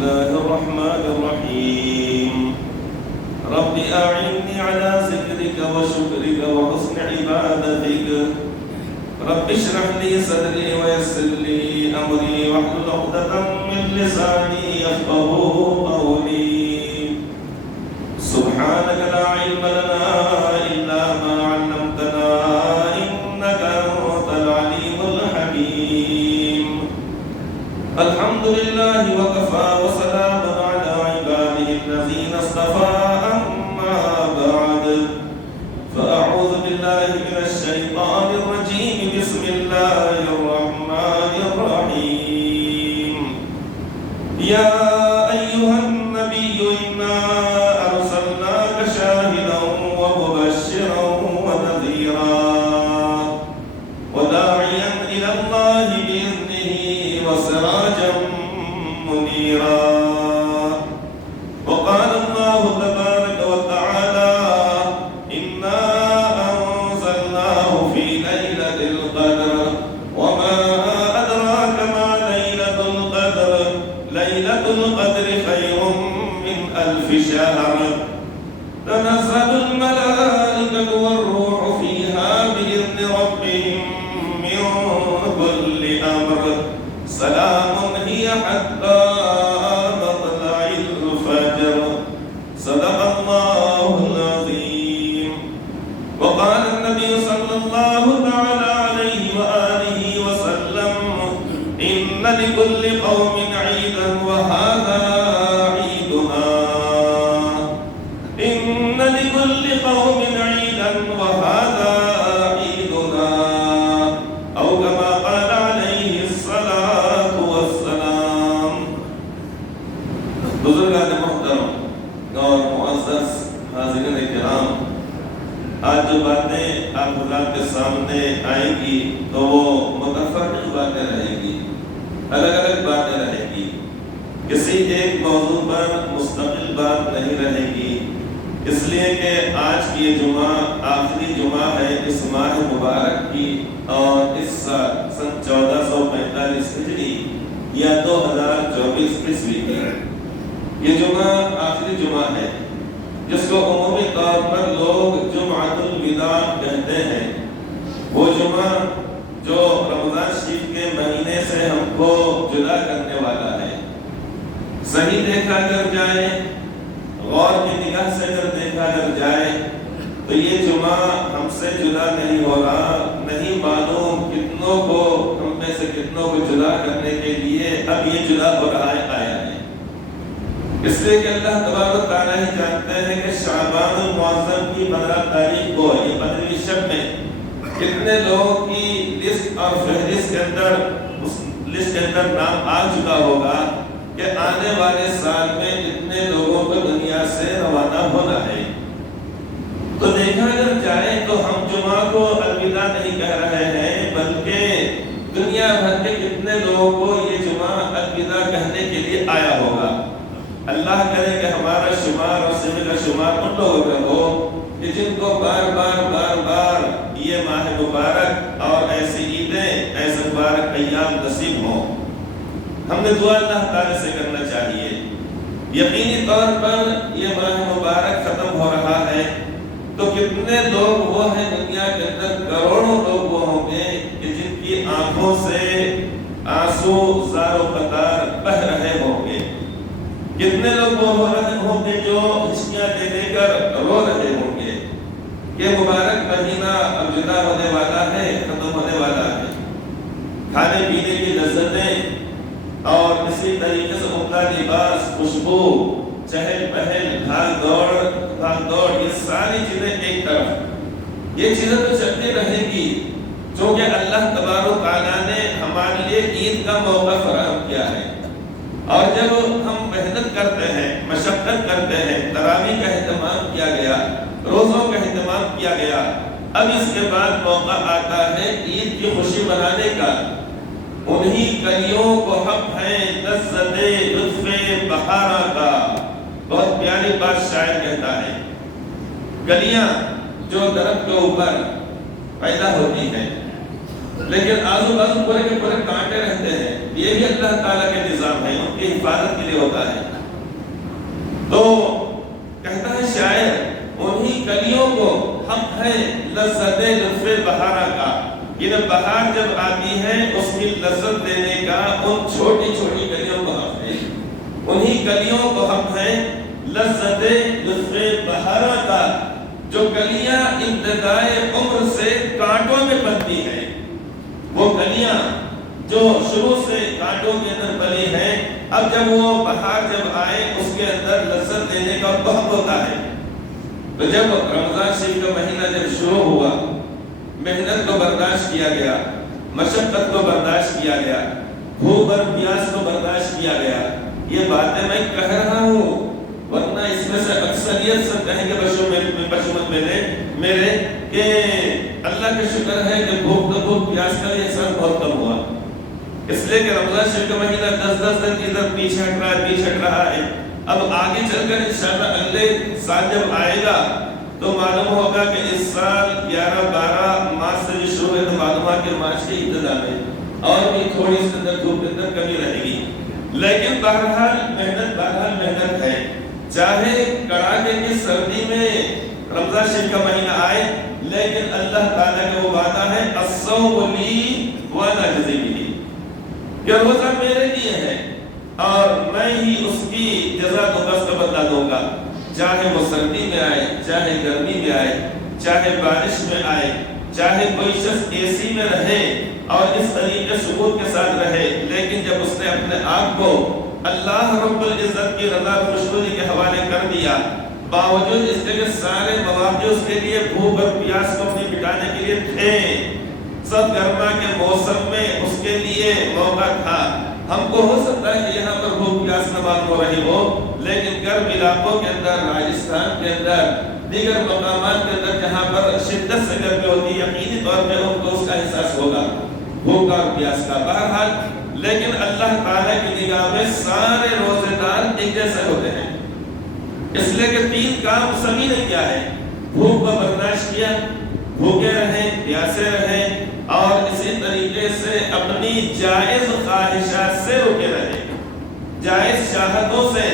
الله الرحمن الرحيم رب أعني على ذكرك وشكرك وحسن عبادتك رب اشرح لي صدري ويسر لي أمري واحلل عقدة من لساني يفقهوا قولي سبحانك لا علم لنا إلا ما علمتنا إنك أنت العليم الحكيم الحمد لله وكفى وسلام على عباده الذين اصطفى أما بعد فأعوذ بالله من الشيطان الرجيم بسم الله الرحمن الرحيم يا أيها النبي إنا أرسلناك شاهدا ومبشرا ونذيرا وداعيا إلى الله بإذنه وسراجا منيرا وقال الله تبارك وتعالى إنا أنزلناه في ليلة القدر وما أدراك ما ليلة القدر ليلة القدر خير من 1000 شهر تنزل الملائكة والروح فيها بإذن ربهم من كل أمر سلام هي حتى مطلع الفجر صدق الله العظيم وقال النبي صلى الله تعالى عليه وآله وسلم إن لكل قوم عيدا وهذا عيدنا إن لكل قوم عيدا وهذا عيدنا أو كما قال عليه الصلاة والسلام بزرگان محترم اور معزز حاضرین کرام آج جو باتیں آپ حضرات کے سامنے آئیں گی تو وہ متفرق باتیں رہیں گی الگ الگ باتیں رہیں گی کسی ایک موضوع پر مستقل بات نہیں رہے گی اس لیے کہ آج کی یہ جمعہ آخری جمعہ ہے اس ماہ مبارک کی اور اس سال سن 1445 ہجری یا 2024 عیسوی کی یہ جمعہ آخری جمعہ ہے جس کو عمومی طور پر لوگ جمعۃ الوداع کہتے ہیں وہ جمعہ جو رمضان شریف کے مہینے سے ہم کو جدا کرنے والا ہے صحیح دیکھا کر جائے غور کی نگاہ سے اگر دیکھا کر جائے تو یہ جمعہ ہم سے جدا نہیں ہو رہا نہیں معلوم کتنوں کو ہم میں سے کتنوں کو جدا کرنے کے لیے اب یہ جدا ہو رہا ہے آیا ہے اس لیے کہ اللہ تبارک و تعالیٰ ہی جانتے ہیں کہ شعبان المعظم کی 15 تاریخ کو یہ 15ویں شب میں کتنے لوگوں کی لسٹ اور فہرست کے اندر اس لسٹ کے اندر نام آ چکا ہوگا کہ آنے والے سال میں اتنے لوگوں کو دنیا سے روانہ ہونا ہے تو دیکھا اگر جائے تو ہم جمعہ کو الوداع نہیں کہہ رہے ہیں بلکہ دنیا بھر کے کتنے لوگوں کو یہ جمعہ الوداع کہنے کے لیے آیا ہوگا اللہ کرے کہ ہمارا شمار اور سمے کا شمار ان لوگوں کا ہو کہ جن کو بار بار بار بار یہ ماہ مبارک اور ایسی عیدیں ایسے مبارک ایام نصیب ہوں ہم نے دعا اللہ تعالی سے کرنا چاہیے یقینی طور پر یہ ماہ مبارک ختم ہو رہا ہے تو کتنے لوگ وہ ہیں دنیا کے اندر کروڑوں لوگ وہ ہوں گے کہ جن کی آنکھوں سے آنسو زار و قطار بہہ رہے ہوں گے کتنے لوگ وہ ہو رہے ہوں گے جو ہچکیاں دے دے کر رو رہے ہوں گے یہ مبارک مہینہ اب جدا ہونے والا ہے ختم ہونے والا ہے کھانے پینے کی لذتیں اور اسی طریقے سے عمدہ لباس خوشبو چہل پہل بھاگ دوڑ یہ ساری چیزیں ایک طرف یہ چیزیں تو چلتی رہیں گی چونکہ اللہ تبارک و تعالیٰ نے ہمارے لیے عید کا موقع فراہم کیا ہے اور جب ہم محنت کرتے ہیں مشقت کرتے ہیں تراویح کا اہتمام کیا گیا روزوں کا اہتمام کیا گیا اب اس کے بعد موقع آتا ہے عید کی خوشی منانے کا انہی کلیوں کو حق ہے لذت لطف بہارا کا بہت پیاری بات شاعر کہتا ہے کلیاں جو درخت کے اوپر پیدا ہوتی ہیں لیکن آزو بازو پورے کے پورے کانٹے رہتے ہیں یہ یہ بھی اللہ تعالیٰ کے نظام ہے، ان کی حفاظت کے لیے ہوتا ہے۔ تو کہتا ہے شاعر انہی کلیوں کو ہم ہے لذت لطف بہارا کا، یہ بہار جب آتی ہے اس کی لذت دینے کا ان چھوٹی چھوٹی کلیوں کو ہم ہے، انہی کلیوں کو ہم ہے لذت لطف بہارا کا، جو کلیاں ابتدائے عمر سے کانٹوں میں بنتی ہیں، وہ کلیاں جو شروع سے کانٹوں کے اندر بنی ہیں، اب جب وہ بہار جب آئے اس کے اندر لذت دینے کا وقت ہوتا ہے۔ تو جب رمضان شریف کا مہینہ جب شروع ہوا، محنت کو برداشت کیا گیا، مشقت کو برداشت کیا گیا، بھوک اور پیاس کو برداشت کیا گیا، یہ باتیں میں کہہ رہا ہوں، ورنہ اس میں سے اکثریت سب کہیں گے بشمت میرے کہ اللہ کا شکر ہے کہ بھوک پیاس کا یہ احساس بہت کم ہوا، اس لیے کہ رمضان شریف کا مہینہ 10 دن ادھر پیچھے ہٹ رہا ہے۔ اب آگے چل کر انشاءاللہ اگلے سال جب آئے گا تو معلوم ہوگا کہ اس سال 11-12 مارچ سے جو شروع ہے تو معلوم ہے کہ مارچ کے ابتدا میں اور بھی تھوڑی اس اندر دھوپ کے اندر کمی رہے گی، لیکن بہرحال محنت ہے، چاہے کڑاکے کی سردی میں رمضان شریف کا مہینہ آئے، لیکن اللہ تعالیٰ کا وہ وعدہ ہے الصوم لی وانا اجزی بہ، کہ روزہ میرے لیے ہے اور میں ہی اس کی جزا دوں گا، اس کا بدلہ دوں گا، چاہے وہ سردی میں آئے، چاہے گرمی میں آئے، چاہے بارش میں آئے، چاہے کوئی شخص اے سی میں رہے اور اس طریقے سکون کے ساتھ رہے، لیکن جب اس نے اپنے آپ کو اللہ رب العزت کی رضا خوشنودی کے حوالے کر دیا، باوجود اس کے سارے مواقع اس کے لیے بھوک اور پیاس کو اپنی مٹانے کے لیے تھے، سب گرما کے موسم میں اس کے لیے موقع تھا، ہم کو ہو سکتا ہے کہ یہاں پر بھوک پیاس نہ معلوم ہو رہی ہو، لیکن گرم علاقوں کے اندر، راجستھان کے اندر، دیگر مقامات کے اندر جہاں پر شدت سے گرمی ہوتی ہے، یقینی طور پہ ان کو اس کا احساس ہوگا بھوک اور پیاس کا۔ بہرحال لیکن اللہ تعالیٰ کی نگاہ میں سارے روزے دار ایک جیسے ہوتے ہیں، اس لیے کہ 3 کام سبھی نے کیا ہے، بھوک کو برداشت کیا، بھوکے رہیں، پیاسے رہیں، اور اسی طریقے سے اپنی جائز خواہشات سے روکے رہے، جائز چاہتوں سے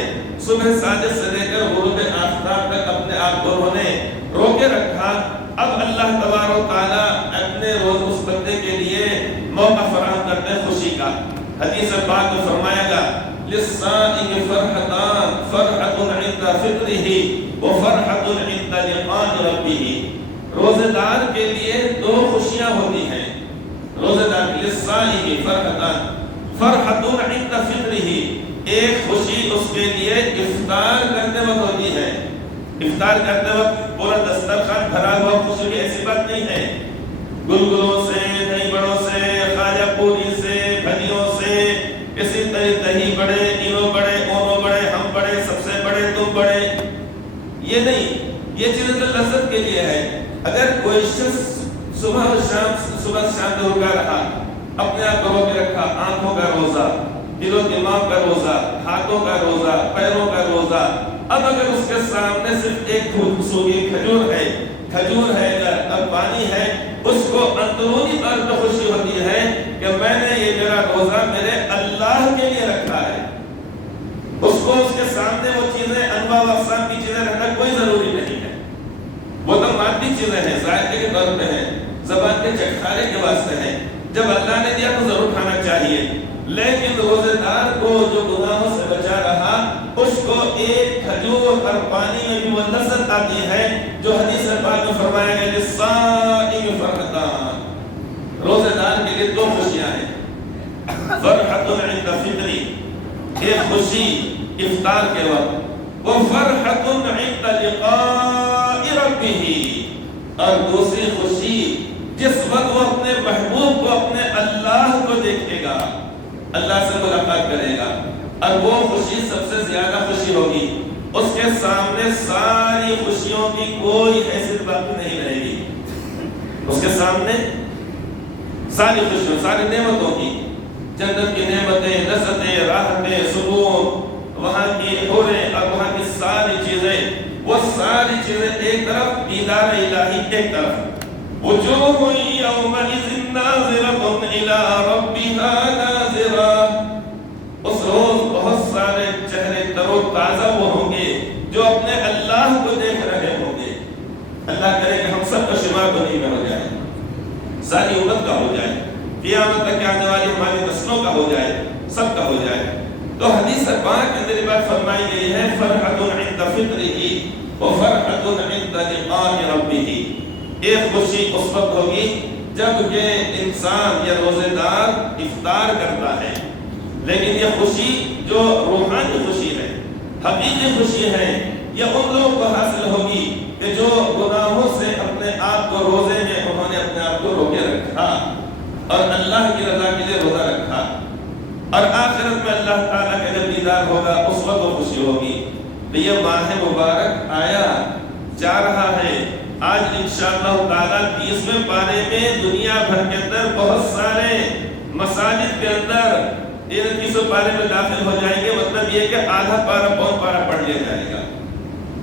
صبح صادق سے لے کر غروب آفتاب تک اپنے آپ کو انہوں نے روکے رکھا۔ اب اللہ تبارک و تعالیٰ اپنے روز اس بندے کے لیے موقع فراہم کرتے ہیں خوشی کا۔ حدیث پاک میں فرمایا گا للصائم فرحتان، فرحۃ عند فطرہ وفرحۃ عند لقاء ربہ، روزے دار کے لیے 2 خوشیاں ہوتی ہیں، روزے دار کے لیے للصائم فرحتان، فرحۃ عند فطرہ، ایک خوشی اس کے لیے افطار کرتے وقت ہوتی ہے، افطار کرتے وقت پورا دسترخوان بھرا ہوا، خوشی کی ایسی بات نہیں ہے، گلگلوں سے، دہی بڑوں سے، خواجہ پوری سے، بھجیوں سے، اسی طرح دہی بڑے، اینو بڑے، اونو بڑے، ہم بڑے، سب سے بڑے، تم بڑے، یہ نہیں، یہ چیزیں تو لذت کے لیے ہے۔ اگر کوئی شخص صبح شام روکا رہا، اپنے آپ کو روکے رکھا، آنکھوں کا روزہ، دل و دماغ کا روزہ، ہاتھوں کا روزہ، پیروں کا روزہ، اب اگر اس کے سامنے صرف ایک سوگی کھجور ہے اب پانی ہے، اس کو اندرونی طور پر خوشی ہوتی ہے کہ میں نے یہ میرا روزہ میرے اللہ کے لیے رکھا ہے، اس کو اس کے سامنے وہ چیزیں انواع و اقسام کی چیزیں رکھنا کوئی ضروری نہیں ہے، وہ تو مادی چیزیں ہیں، ذائقے کے طور پہ ہیں، زبان کے چکھارے کے واسطے ہیں، جب اللہ نے دیا تو ضرور کھانا چاہیے، لیکن روزے دار کو جو گناہوں سے بچا رہا، اس کو ایک کھجور اور پانی میں بھی وہ لذت آتی ہے جو حدیث پاک میں فرمایا گیا للصائم فرحتان، روزے دار کے لیے 2 خوشیاں ہیں، فرحۃ عند فطری، ایک خوشی افطار کے وقت، وفرحۃ عند لقاء ربہ، اور دوسری خوشی جس وقت وہ اپنے محبوب کو، اپنے اللہ کو دیکھے گا، اللہ سے ملاقات کرے گا، اور وہ خوشی سب سے زیادہ خوشی ہوگی، اس کے سامنے ساری خوشیوں کی کوئی حیثیت باقی نہیں رہے گی، اس کے سامنے ساری خوشیوں، ساری نعمتوں کی، جنت کی نعمتیں، لذتیں، راحتیں، سکون، وہاں کی حوریں اور وہاں کی ساری چیزیں، وہ ساری چیزیں ایک طرف، دیدار الہی ایک طرف، وجوہ یومئذ ناظرۃ الی ربها ناظرہ، تازہ وہ ہوں گے جو اپنے اللہ کو دیکھ رہے ہوں گے۔ اللہ کرے کہ ہم سب کا شمار بنی میں ہو جائے، ساری امت کا ہو جائے، قیامت تک آنے والی ہماری نسلوں کا ہو جائے، سب کا ہو جائے۔ تو حدیث پاک کے اندر بات فرمائی گئی ہے فرحۃ عند فطرہ وفرحۃ عند لقاء ربہ۔ ایک خوشی اس وقت ہوگی جب کہ انسان یا روزے دار افطار کرتا ہے، لیکن یہ خوشی جو روحانی خوشی ہے، حقیقی خوشی ہے، یہ ان لوگوں کو حاصل ہوگی کہ جو گناہوں سے اپنے آپ کو روزے میں انہوں نے اپنے آپ کو روکے رکھا اور اللہ کی رضا کے لیے روزہ رکھا، اور آخرت میں اللہ تعالیٰ کا جب دیدار ہوگا اس وقت وہ خوشی ہوگی۔ یہ ماہ مبارک آیا جا رہا ہے، آج انشاءاللہ تعالیٰ 30ویں پارے میں دنیا بھر کے اندر بہت سارے مساجد کے اندر 30ویں پارے میں داخل ہو جائیں گے، مطلب یہ کہ آدھا پارہ پون پارہ پڑھ لیا جائے گا۔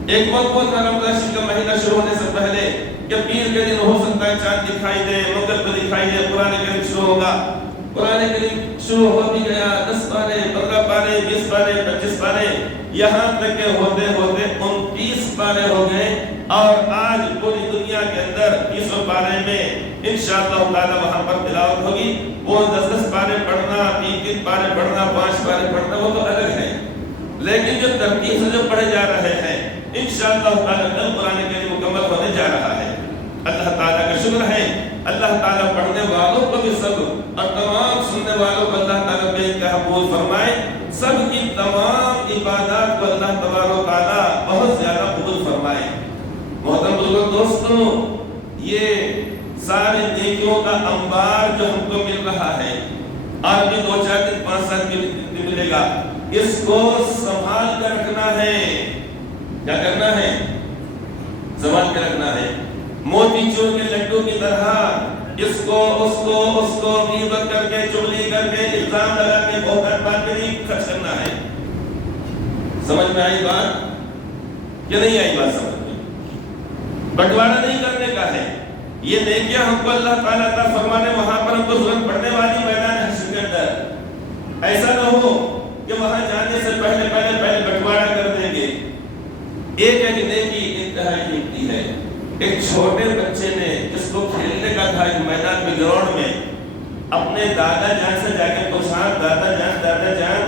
ایک بہت رمضان شریف کا مہینہ شروع ہونے سے پہلے کہ پیر کے دن ہو سکتا ہے چاند دکھائی دے، منگل پہ دکھائی دے، قرآن کریم شروع ہوگا۔ قرآن کریم شروع ہو بھی گیا، 10 پارے، 15 پارے، 20 پارے، 25 پارے، یہاں تک کہ ہوتے ہوتے 29 پارے ہو گئے، اور آج پوری دنیا کے اندر 30 پارے میں انشاءاللہ تعالی وہاں پر تلاوت ہوگی۔ وہ 10 پارے پڑھنا، 3 پارے پڑھنا، 5 پارے پڑھنا وہ تو الگ ہے، لیکن جو ترتیب سے جو پڑھے جا رہے ہیں انشاءاللہ تعالی کل قرآن کریم مکمل ہونے جا رہا ہے۔ اللہ تعالیٰ کا شکر ہے، اللہ تعالیٰ پڑھنے والوں کو بھی صبر اور تمام سننے والوں کو اللہ تعالیٰ بے انتہا قبول فرمائے، سب کی تمام عبادات کو اللہ تبارک و تعالیٰ بہت زیادہ قبول فرمائے۔ محترم بزرگوں دوستوں، یہ سارے نیکیوں کا انبار جو ہم کو مل رہا ہے، اور بھی 2 4 دن 5 7 دن ملے گا، اس کو سنبھال کر رکھنا ہے۔ کیا کرنا ہے؟ سنبھال کر رکھنا ہے۔ موتی چور کے لڈو کی طرح اس کو غیبت کر کے، چغلی کر کے، الزام لگا کے، بہتان بات کے نہیں خرچ کرنا ہے۔ سمجھ میں آئی بات کہ نہیں آئی بات؟ سمجھ میں بٹوارا نہیں کرنے کا ہے۔ یہ نیکیاں ہم کو اللہ تعالیٰ کا فرمانے وہاں پر ہم کو ضرورت پڑنے والی میدان حشر کے اندر، ایسا نہ ہو کہ وہاں جانے سے پہلے بٹوارا کر دیں گے۔ ایک ہے کہ نیکی انتہائی قیمتی ہے۔ ایک چھوٹے بچے نے جس کو کھیلنے کا تھا ایک میدان میں، گراؤنڈ میں، اپنے دادا جان سے جا کے پوچھا، دادا جان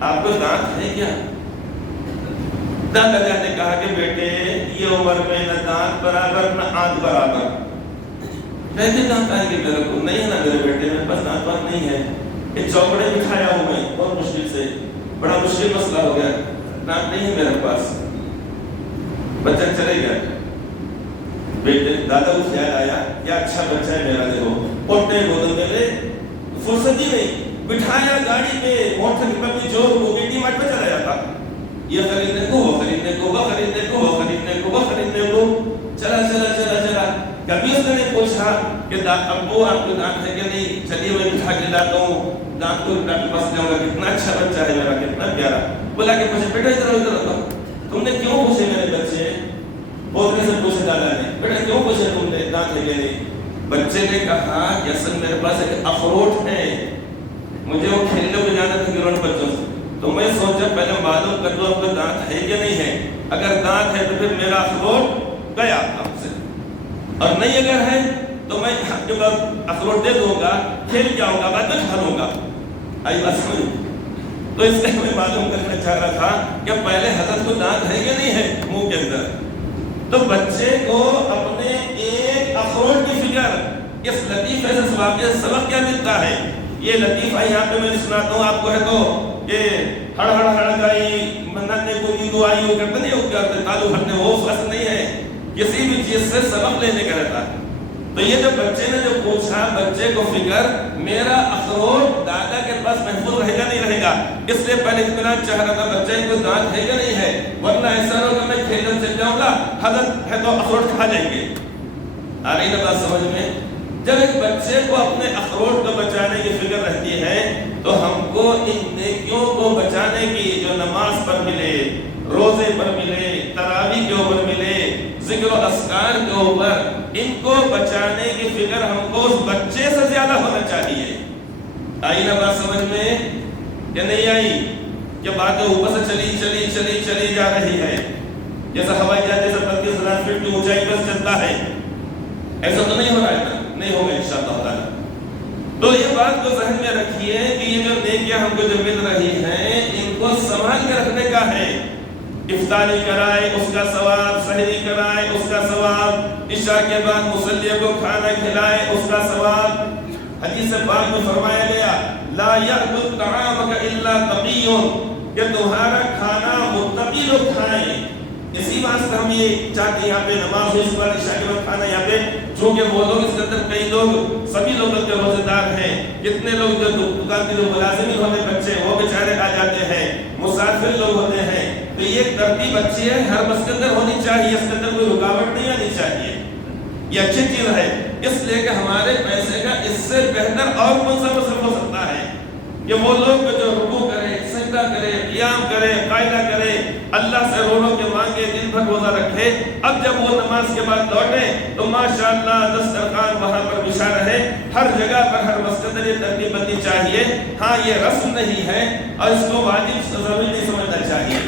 آپ کو دانت ہے کیا؟ دادا جان نے کہا کہ بیٹے یہ عمر میں نہ دانت برابر نہ آنکھ برابر۔ کہتے دانت آئیں گے میرے کو؟ نہیں ہے نا میرے بیٹے، میرے پاس دانت بات نہیں ہے۔ ایک چوکڑے بٹھایا ہوں میں بہت مشکل سے، بڑا مشکل مسئلہ ہو گیا، دانت نہیں ہے میرے پاس۔ بچہ چلے گیا، بیٹے دادا کو خیال آیا کیا اچھا بچہ ہے میرا، دیکھو پوٹے گودم میں فرصت ہی نہیں، بٹھایا گاڑی پہ، موٹر سائیکل پہ جو وہ بیٹی مارٹ پہ چلا جاتا، یہ خریدنے کو، وہ خریدنے کو، وہ خریدنے کو، وہ خریدنے کو، وہ خریدنے کو، چلا۔ کبھی اس نے پوچھا کہ ابو آپ کو دانت ہے کہ نہیں؟ چلیے میں بٹھا کے لاتا ہوں، دانت کو ڈاکٹر کے پاس جاؤں گا، کتنا اچھا بچہ ہے میرا، کتنا پیارا۔ بولا کہ پوچھے بیٹا ادھر آؤ، تم نے کیوں پوچھے میرے بچے؟ پوترے سے پوچھے دادا نے، بیٹا کیوں پوچھے تم نے دانت ہے کہ نہیں؟ بچے نے کہا کہ اصل میرے پاس ایک اخروٹ ہے، مجھے وہ کھیلنے کو جانا تھا گراؤنڈ بچوں سے، تو میں سوچا پہلے معلوم کر لوں آپ کو دانت ہے کہ نہیں ہے، اگر دانت ہے تو پھر میرا اخروٹ گیا آپ سے، اور نہیں اگر ہے تو میں آپ کے بعد اخروٹ دے دوں گا، کھیل جاؤں گا، بعد میں کھا لوں گا۔ آئی بات سمجھ؟ تو اس لیے میں معلوم کرنا چاہ رہا تھا کہ پہلے حضرت کو دانت ہے کہ نہیں ہے منہ کے اندر۔ تو بچے کو اپنے ایک اخروٹ کی فکر، اس لطیفے سے سبق کیا ملتا ہے؟ یہ لطیفہ یہاں پہ میں سناتا ہوں آپ کو، ہے تو کہ ہڑ ہڑ ہڑ گئی مننے کو نیندو آئی ہو کرتے نہیں، ہو کرتے تالو بھرنے، وہ فصل نہیں ہے، کسی بھی چیز سے سبق لینے کا رہتا ہے۔ تو یہ جو بچے نے جو پوچھا، بچے کو فکر میرا اخروٹ دادا کے پاس محفوظ رہے گا نہیں رہے گا، اس لیے پہلے اطمینان چاہ رہا تھا بچے کو دانت ہے کہ نہیں ہے، ورنہ ایسا ہو کہ میں کھیلنے چل جاؤں گا، حضرت ہے تو اخروٹ کھا جائیں گے۔ آ رہی نا بات سمجھ میں؟ جب ایک بچے کو اپنے اخروٹ کو بچانے کی فکر رہتی ہے تو ہم کو ان نیکیوں کو بچانے کی جو نماز پر ملے، روزے پر ملے، تراویح کے اوپر ملے، ذکر و اذکار کے اوپر، ان کو بچانے کی فکر ہم کو اس بچے سے زیادہ ہونا چاہیے۔ آئی نا بات سمجھ میں کہ نہیں آئی؟ کہ باتیں اوپر سے چلی جا رہی ہے، جیسا ہوائی جہاز جیسا 35,000 فٹ کی اونچائی پر چلتا ہے، ایسا تو نہیں ہو رہا ہے نا، نہیں ہوگا انشاءاللہ تعالی۔ تو یہ بات کو ذہن میں رکھیے کہ یہ جو نیکیاں ہم کو جو مل رہی ہیں ان کو سنبھال کے رکھنے کا ہے۔ افطاری کرائے اس کا ثواب، سحری کرائے اس کا ثواب، عشاء کے بعد مصلیوں کو کھانا کھلائے اس کا ثواب۔ حدیث پاک میں فرمایا گیا لا یأکل طعامک الا تقی، کہ تمہارا کھانا متقی لوگ کھائیں۔ اسی بات سے ہم یہ چاہتے ہیں یہاں پہ نماز ہوئی اس کے بعد عشاء کے بعد کھانا یہاں پہ، چونکہ وہ لوگ اس کے اندر کئی لوگ سبھی لوگ کے روزے دار ہیں، کتنے لوگ جو دکان کے جو ملازمین ہوتے بچے وہ بیچارے آ جاتے ہیں، مسافر لوگ ہوتے ہیں، تو یہ ترتیب اچھی ہے، ہر بس کے اندر ہونی چاہیے، اس کے اندر کوئی رکاوٹ نہیں آنی چاہیے، یہ اچھی چیز ہے۔ اس لیے کہ ہمارے پیسے کا اس سے بہتر اور کون سا مصرف ہو سکتا ہے کہ وہ لوگ جو رکوع کرے، سجدہ کرے، قیام کرے، قاعدہ کرے، اللہ سے رو رو کے مانگے، دن بھر روزہ رکھے، اب جب وہ نماز کے بعد لوٹے تو ماشاءاللہ دسترخوان وہاں پر بچھا رہے، ہر جگہ پر ہر مسجد میں یہ ترتیب بننی چاہیے۔ ہاں یہ رسم نہیں ہے اور اس کو واجب ضروری نہیں سمجھنا چاہیے۔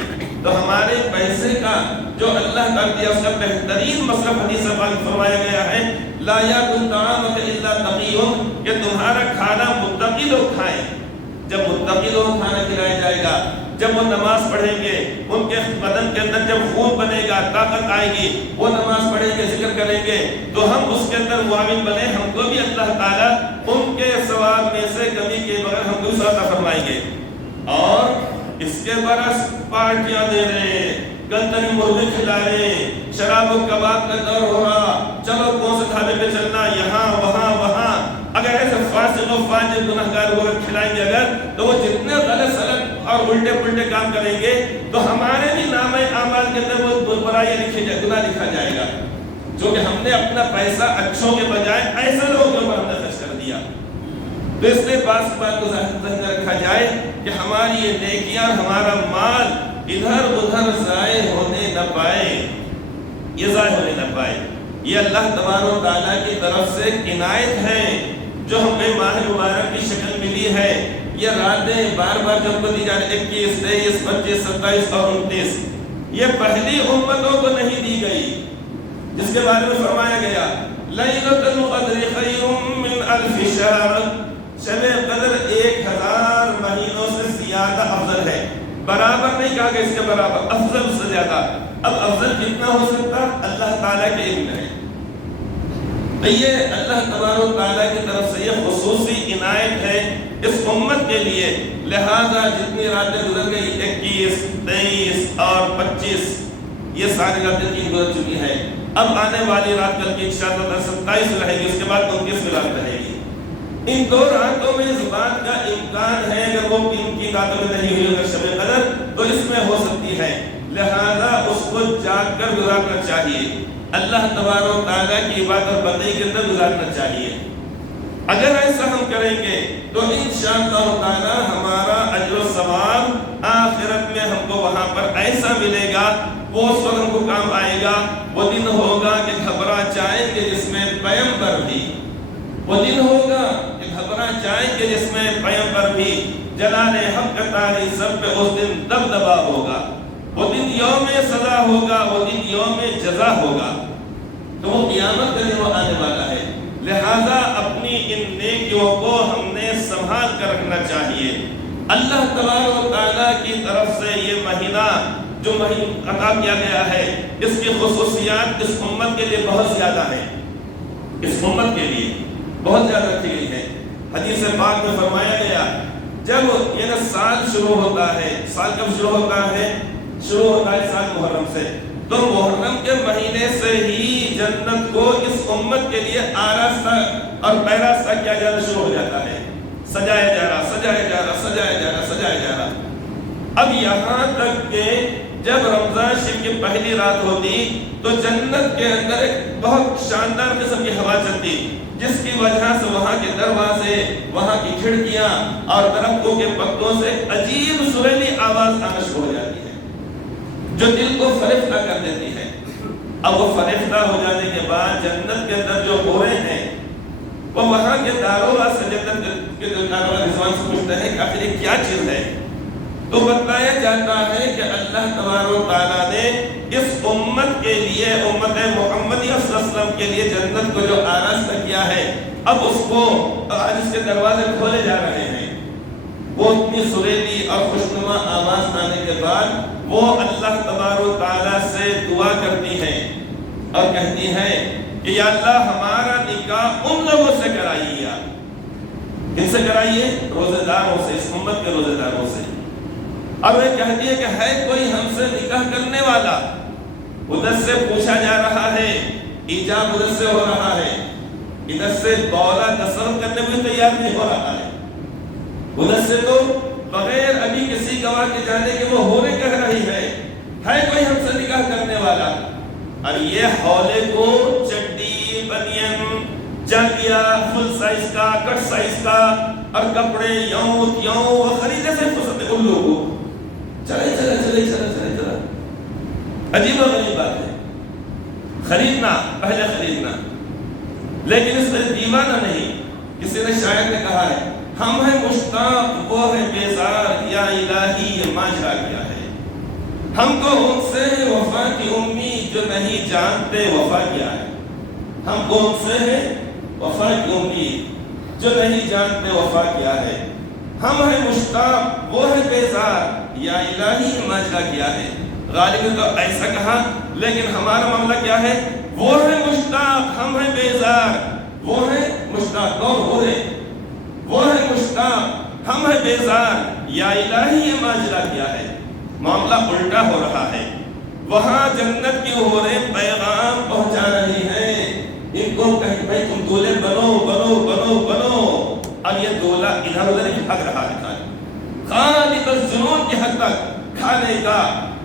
تو ہمارے پیسے کا جو اللہ کا دیا اس کا بہترین مصرف حدیث پاک میں فرمایا گیا ہے لا یأکل طعامک الا تقی، کہ تمہارا کھانا متقی لوگ کھائیں۔ جب متقی لوگ کھانا کھلایا جائے گا، جب وہ نماز پڑھیں گے، ان کے بدن کے اندر جب خون بنے گا، طاقت آئے گی، وہ نماز پڑھیں گے، ذکر کریں گے، تو ہم اس کے اندر معاون بنے، ہم کو بھی اللہ تعالیٰ ان کے ثواب میں سے کمی کے بغیر ہم کو بھی عطا فرمائیں گے۔ اور اس کے برعکس پارٹیاں دے رہے، گندمی مرغی کھلا رہے، شراب و کباب کا دور ہو رہا، چلو کون سے ڈھابے پہ چلنا، یہاں وہاں، اگر ایسے فاسق و فاجر گنہگار کو کھلائیں گے اگر، تو وہ جتنے غلط سلط اور الٹے پلٹے کام کریں گے تو ہمارے بھی نامہ اعمال کے اندر وہ برائیاں لکھی جائے، گناہ لکھا جائے گا، جو کہ ہم نے اپنا پیسہ اچھوں کے بجائے ایسے لوگوں کے اوپر ہم نے خرچ کر دیا۔ تو اس لیے بات کو ذہن میں رکھا جائے کہ ہماری یہ نیکیاں، ہمارا مال ادھر ادھر ضائع ہونے نہ پائے، یہ ضائع ہونے نہ پائے۔ یہ اللہ تبارک و تعالیٰ کی طرف سے عنایت ہے جو ہمیں ماہ مبارک کی شکل ملی ہے۔ یہ راتیں بار بار جو ہم کو دی جا رہی 21، 23، 25، 27 اور 29، یہ پہلی امتوں کو نہیں دی گئی، جس کے بارے میں فرمایا گیا لیلۃ القدر خیر من الف شہر، شب قدر 1000 مہینوں سے زیادہ افضل ہے۔ برابر نہیں کہا کہ اس کے برابر، افضل سے زیادہ۔ اب افضل کتنا ہو سکتا اللہ تعالیٰ کے علم ہے۔ تو یہ اللہ تبارک و تعالیٰ کی طرف سے یہ خصوصی عنایت ہے اس امت کے لیے، لہذا جتنی راتیں گزر گئی 21، 23 اور 25، یہ ساری راتیں 3 گزر چکی ہیں۔ اب آنے والی رات کل کی انشاءاللہ 27 رہے گی، اس کے بعد 29 رات رہے گی۔ ان 2 راتوں میں اس بات کا امکان ہے اگر وہ ان کی راتوں میں نہیں ہوئی اگر شب قدر تو اس میں ہو سکتی ہے، لہذا اس کو جاگ کر گزارنا چاہیے، اللہ تبارک و تعالیٰ کی عبادت اور بندگی کے اندر گزارنا چاہیے۔ اگر ایسا ہم کریں گے تو انشاءاللہ تعالیٰ ہمارا اجر و ثواب آخرت میں ہم کو وہاں پر ایسا ملے گا، وہ اس وقت ہم کو کام آئے گا۔ وہ دن ہوگا کہ گھبرا جائیں گے جس میں پیغمبر بھی، وہ دن ہوگا کہ گھبرا جائیں گے جس میں پیغمبر بھی، جلال حق تعالی سب پہ اس دن دبدبا ہوگا، وہ دن یوم سزا ہوگا، وہ دن یوم جزا ہوگا، تو وہ قیامت کا دن وہ آنے والا ہے۔ لہذا اپنی ان نیکیوں کو ہم نے سنبھال کر رکھنا چاہیے۔ اللہ تبارک و تعالیٰ کی طرف سے یہ مہینہ جو مہینہ عطا کیا گیا ہے، اس کی خصوصیات اس امت کے لیے بہت زیادہ ہے، اس امت کے لیے بہت زیادہ رکھی گئی ہے۔ حدیث پاک میں فرمایا گیا جب یہ سال شروع ہوتا ہے، سال کب شروع ہوتا ہے؟ شروع ہوتا ہے سال محرم سے، تو محرم کے مہینے سے ہی جنت کو اس امت کے لیے آراستہ اور پیراستہ کیا جانا شروع ہو جاتا ہے، سجایا جا رہا، سجایا جا رہا، سجایا جا رہا، سجایا جا رہا۔ اب یہاں تک کہ جب رمضان شریف کی پہلی رات ہوتی تو جنت کے اندر ایک بہت شاندار قسم کی ہوا چلتی، جس کی وجہ سے وہاں کے دروازے، وہاں کی کھڑکیاں اور درختوں کے پتوں سے عجیب سریلی آواز آنا شروع ہو جاتی ہے جو دل کو فرفتہ کر دیتی ہے۔ اب وہ فرفتہ ہو جانے کے بعد جنت کے اندر جو حوریں ہیں وہ وہاں کے داروغہ سے جنت کے داروغہ رضوان سے پوچھتے ہیں کہ آخر یہ کیا چیز ہے؟ تو بتایا جاتا ہے کہ اللہ تبارک و تعالیٰ نے اس امت کے لیے، امت محمدی صلی اللہ علیہ وسلم کے لیے جنت کو جو آراستہ کیا ہے، اب اس کو آج اس کے دروازے کھولے جا رہے ہیں۔ وہ اتنی سریلی اور خوشنما آواز آنے کے بعد وہ اللہ تبارک و تعالیٰ سے دعا کرتی ہیں اور کہتی ہیں کہ یا اللہ ہمارا نکاح ان لوگوں سے کرائیے۔ کن سے کرائیے؟ روزے داروں سے، اس امت کے روزے داروں سے۔ اب وہ کہتی ہے کہ ہے کوئی ہم سے نکاح کرنے والا؟ ادھر سے پوچھا جا رہا ہے، ایجاب ادھر سے ہو رہا ہے، ادھر سے بولا تصرف کرنے میں تیار نہیں ہو رہا ہے، ادھر سے تو بغیر ابھی کسی گواہ کے جانے کے وہ ہونے کہہ رہی ہے کوئی ہم سے نکاح کرنے والا؟ اور یہ حولے کو چڈی، بنین، جانگیا، فل سائز کا، کٹ سائز کا اور کپڑے یوں خریدے سے فرصت ہے ان لوگوں کو۔ چلے عجیب و غریب بات ہے، خریدنا، پہلے خریدنا، لیکن اس سے دیوانہ نہیں۔ کسی نے شاعر نے کہا ہے ہم ہیں مشتاق وہ ہے بیزار، یا الہی یہ ماجرا کیا ہے۔ ہم کو ان سے وفا کی امید جو نہیں جانتے وفا کیا ہے۔ ہم کو ان سے ہے وفا کی امید جو نہیں جانتے وفا کیا ہے۔ ہم ہیں مشتاق وہ ہے بیزار، یا الہی یہ ماجرا کیا ہے۔ غالب نے تو ایسا کہا، لیکن ہمارا معاملہ کیا ہے؟ وہ ہے مشتاق، ہم ہیں بیزار۔ وہ ہے مشتاق، کون وہ ہے مشتاق، ہم ہیں بیزار، یا الہی یہ ماجرا کیا ہے۔ معاملہ الٹا ہو رہا ہے۔ وہاں جنت کی حوریں پیغام پہنچا رہی ہیں، ان کو کہیں بھائی تم دولے بنو بنو بنو بنو، اور یہ دولہ ادھر ادھر ہی بھاگ رہا ہے، خالی بس جنون کی حد تک کھانے کا،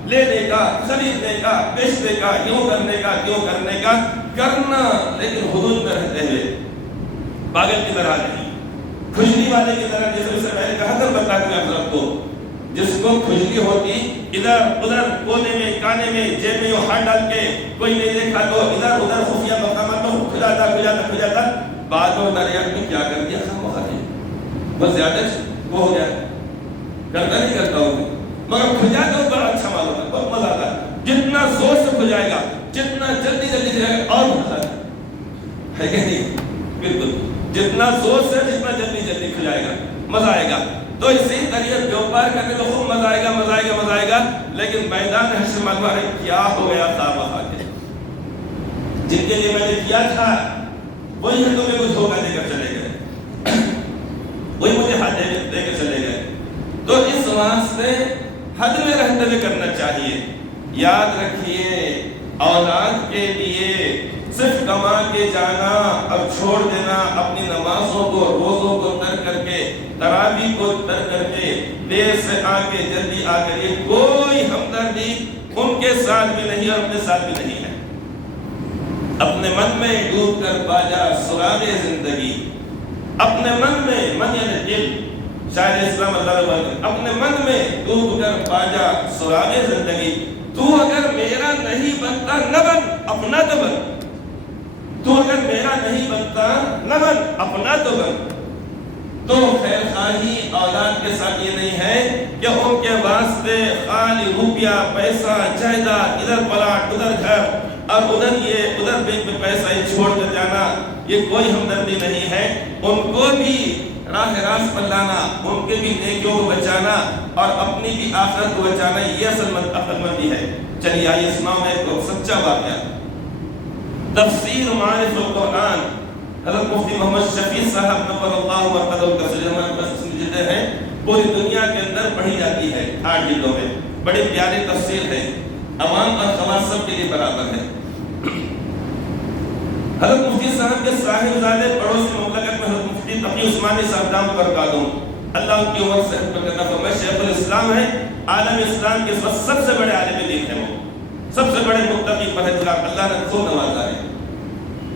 لینے کا، خریدنے کا، بیچنے کا، یوں کرنے کا، کیوں کرنے کا کرنا، لیکن حدود میں رہتے ہوئے، پاگل کی طرح نہیں، کھجلی والے کی طرح۔ جیسے اس سے پہلے کہا تھا بتا دوں آپ سب کو، جس کو کھجلی ہوتی ادھر ادھر کونے میں، کانے میں، جیب میں ہاتھ ڈال کے کوئی نہیں دیکھا تو ادھر ادھر خفیہ مقامات میں کھجاتا، بعد میں ہوتا یار کیا کر دیا، بس زیادہ وہ ہو گیا، کرتا نہیں کرتا ہوں، مگر کھجا تو بڑا اچھا معلوم ہے، بہت مزہ آتا ہے۔ جتنا زور سے کھجائے گا، جتنا جلدی جائے گا، اور مزہ ہے کہ نہیں؟ بالکل، جتنا زور سے جتنا جلدی کھجائے گا مزہ آئے گا۔ تو اسی طریقے بیوپار کرنے میں خوب مزہ آئے گا، لیکن میدان حشر معلوم ہے کیا ہو گیا تھا وہاں کے، جن کے لیے میں نے کیا تھا وہی ہے تمہیں کچھ دھوکہ دے کر چلے گئے، وہی مجھے ہاتھ دے کر چلے گئے۔ تو اس واسطے حد میں رہتے ہوئے کرنا چاہیے۔ یاد رکھیے، اولاد کے لیے صرف کما کے جانا اور چھوڑ دینا، اپنی نمازوں کو، روزوں کو ترک کر کے، تراویح کو ترک کر کے، دیر سے آ کے جلدی آ کر، یہ کوئی ہمدردی ان کے ساتھ بھی نہیں اور اپنے ساتھ بھی نہیں ہے۔ اپنے من میں ڈوب کر پا جا سراغ زندگی، اپنے من میں، من یعنی دل، شاعر اسلام اللہ اپنے من میں ڈوب کر پا جا سراغ زندگی۔ تو اگر میرا نہیں بنتا نہ بن، اپنا تو بن۔ تو اگر میرا نہیں بنتا نہ بن، اپنا تو بن۔ تو خیر خواہی اولاد کے ساتھ یہ نہیں ہے کہ ان کے واسطے خالی روپیہ، پیسہ، جائیداد، ادھر پلاٹ، ادھر گھر، اور ادھر یہ، ادھر بینک میں پیسہ ہی چھوڑ کر جانا، یہ کوئی ہمدردی نہیں ہے۔ ان کو بھی راہ راست پر لانا، ان کے بھی نیکیوں کو بچانا اور اپنی بھی آخرت کو بچانا، یہ عقل مندی ہے۔ چلیے آئیے سناؤں میں ایک سچا واقعہ۔ تفسیر معارف القرآن، حضرت مفتی محمد شفیع صاحب نور اللہ مرقدہ کا ہمارے پاس جلدیں ہیں، پوری دنیا کے اندر پڑھی جاتی ہے 8 جلدوں میں، بڑی پیاری تفسیر ہے، عوام اور خواص سب کے لیے برابر ہے۔ حضرت مفتی صاحب کے صاحب زادے پڑوسی مملکت میں حضرت مفتی تقی عثمانی صاحب دام برکاتہ اللہ ان کی عمر سے برکتہ فرمائے، شیخ الاسلام ہے، عالم اسلام کے سب سے بڑے عالم دین ہیں، وہ سب سے بڑے متقی پرہیزگار، اللہ نے خوب نوازا ہے۔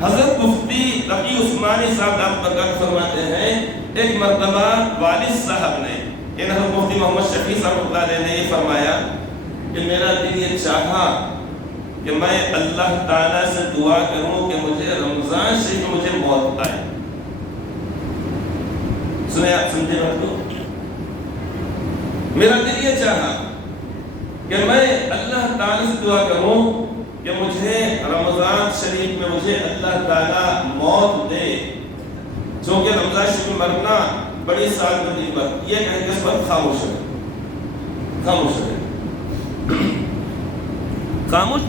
حضرت مفتی تقی عثمانی صاحب دام برکاتہ فرماتے ہیں، ایک مرتبہ والد صاحب نے، یعنی حضرت مفتی محمد شفیع صاحب اللہ نے یہ فرمایا کہ میرا دل یہ چاہا کہ میں اللہ تعالیٰ سے دعا کروں کہ مجھے رمضان شریف میں مجھے موت آئے۔ سنیں آپ، سمجھے بات کو، میرا دل یہ چاہا کہ میں اللہ تعالیٰ سے دعا کروں کہ مجھے رمضان شریف میں مجھے اللہ تعالیٰ موت دے، چونکہ رمضان شریف میں مرنا بڑی سعادت کی بات، یہ کہیں کہ اس پر خاموش ہے، خاموش ہے۔ خاموش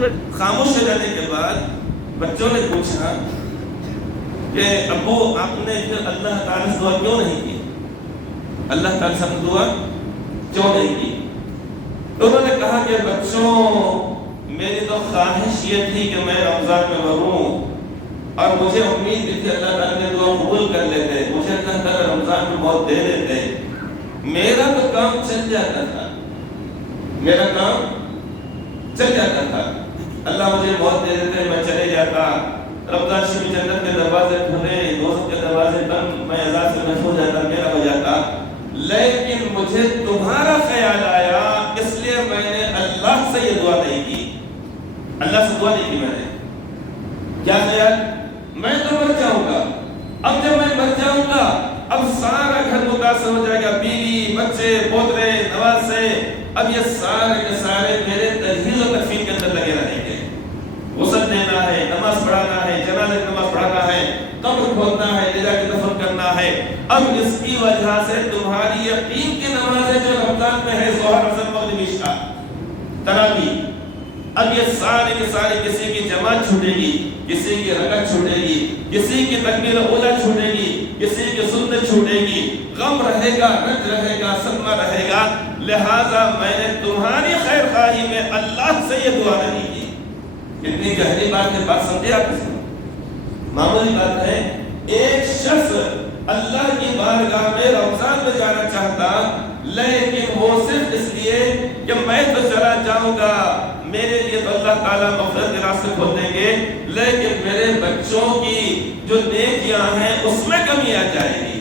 ہو جانے کے بعد بچوں نے پوچھا کہ ابو آپ نے پھر اللہ تعالیٰ سے دعا کیوں نہیں کی، اللہ تعالیٰ سے دعا کیوں نہیں کی؟ تو انہوں نے کہا کہ بچوں میری تو خواہش یہ تھی کہ میں رمضان میں مروں، اور مجھے امید تھی اللہ تعالیٰ نے دعا قبول کر لیتے، مجھے اللہ تعالیٰ رمضان میں موت دے دیتے، میرا تو کام چل جاتا تھا، میرا کام چل جاتا تھا، اللہ مجھے موت دے دیتے، میں چلے جاتا، رمضان شریف جنت کے دروازے کھلے، دوست کے دروازے بند، میں عذاب سے محفوظ جاتا، میرا ہو جاتا، لیکن مجھے تمہارا خیال آیا، اس لیے میں نے اللہ سے یہ دعا نہیں کی، اللہ سے دعا نہیں کی میں نے۔ کیا خیال؟ میں تو مر جاؤں گا، اب جب میں مر جاؤں گا اب سارا گھر متاثر ہو جائے گا، بیوی بچے پوترے نواسے، اب یہ سارے کے سارے میرے تجہیز و تکفین کے اندر لگے رہیں گے، غسل دینا ہے، نماز پڑھانا ہے، جنازے کی نماز پڑھانا ہے، قبر کھودنا ہے، لے جا کے دفن کرنا ہے، اب اس کی وجہ سے تمہاری یقین کی نمازیں جو رمضان میں ہے، ظہر اثر مغرب عشاء تراویح، اب یہ سارے کے سارے کسی کی جماعت چھوٹے گی، کسی کی رکعت چھوٹے گی، کسی کی تکبیر اولیٰ چھوٹے گی، کسی کی سنت چھوٹے گی، غم رہے گا، رنج رہے گا، صدمہ رہے گا، لہٰذا میں نے تمہاری خیر خواہی میں اللہ سے یہ دعا نہیں کی۔ اتنی گہری بات ہے، بات سمجھے آپ اس میں؟ معمولی بات ہے، ایک شخص اللہ کی بارگاہ میں رمضان میں جانا چاہتا، لیکن وہ صرف اس لیے کہ میں تو چلا جاؤں گا، میرے لیے تو اللہ تعالیٰ مغفرت کے راستے کھول دیں گے، لیکن میرے بچوں کی جو نیکیاں ہیں اس میں کمی آ جائے گی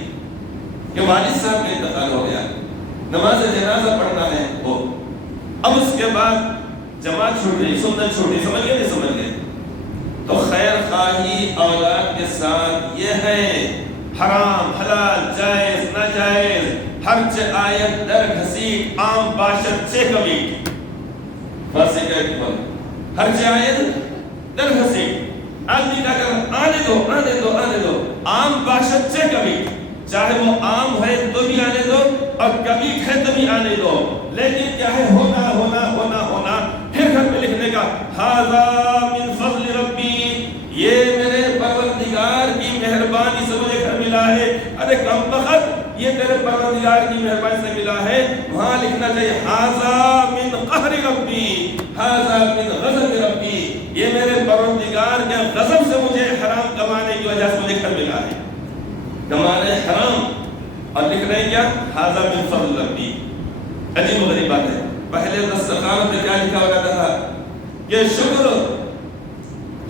کہ والد صاحب کا انتقال ہو گیا، نماز جنازہ پڑھنا ہے وہ، اب اس کے بعد جماعت چھوٹ گئی، سنت چھوٹ گئی، سمجھ گئے نہیں سمجھ گئے؟ تو خیر خواہی اولاد کے ساتھ یہ ہے، حرام حلال جائز ناجائز ہر آیت در گھسیٹ عام باشد چے کبھی فارسی کا ایک بات، ہر آیت در گھسیٹ، آدمی کا کر آنے دو آنے دو آنے دو، عام باشد چے کبھی، چاہے وہ عام ہے تو بھی آنے دو اور کبھی ہے تو بھی آنے دو، لیکن کیا ہے ہونا ہونا ہونا ہونا، پھر گھر میں لکھنے کا ھذا من فضل ربی، یہ میرے پروردگار کی مہربانی سے مجھے گھر ملا ہے، ارے کم بخت یہ تیرے پروردگار کی مہربانی سے ملا ہے، وہاں لکھنا چاہیے ھذا من قہر ربی، ھذا من غضب ربی، یہ میرے پروردگار کے غضب سے مجھے حرام کمانے کی وجہ سے مجھے گھر ملا ہے، کمانے حرام اور لکھ رہے کیا ھذا من فضل ربی۔ عجیب و غریب بات ہے، پہلے دسترخوان پہ کیا لکھا ہوا تھا کہ شکر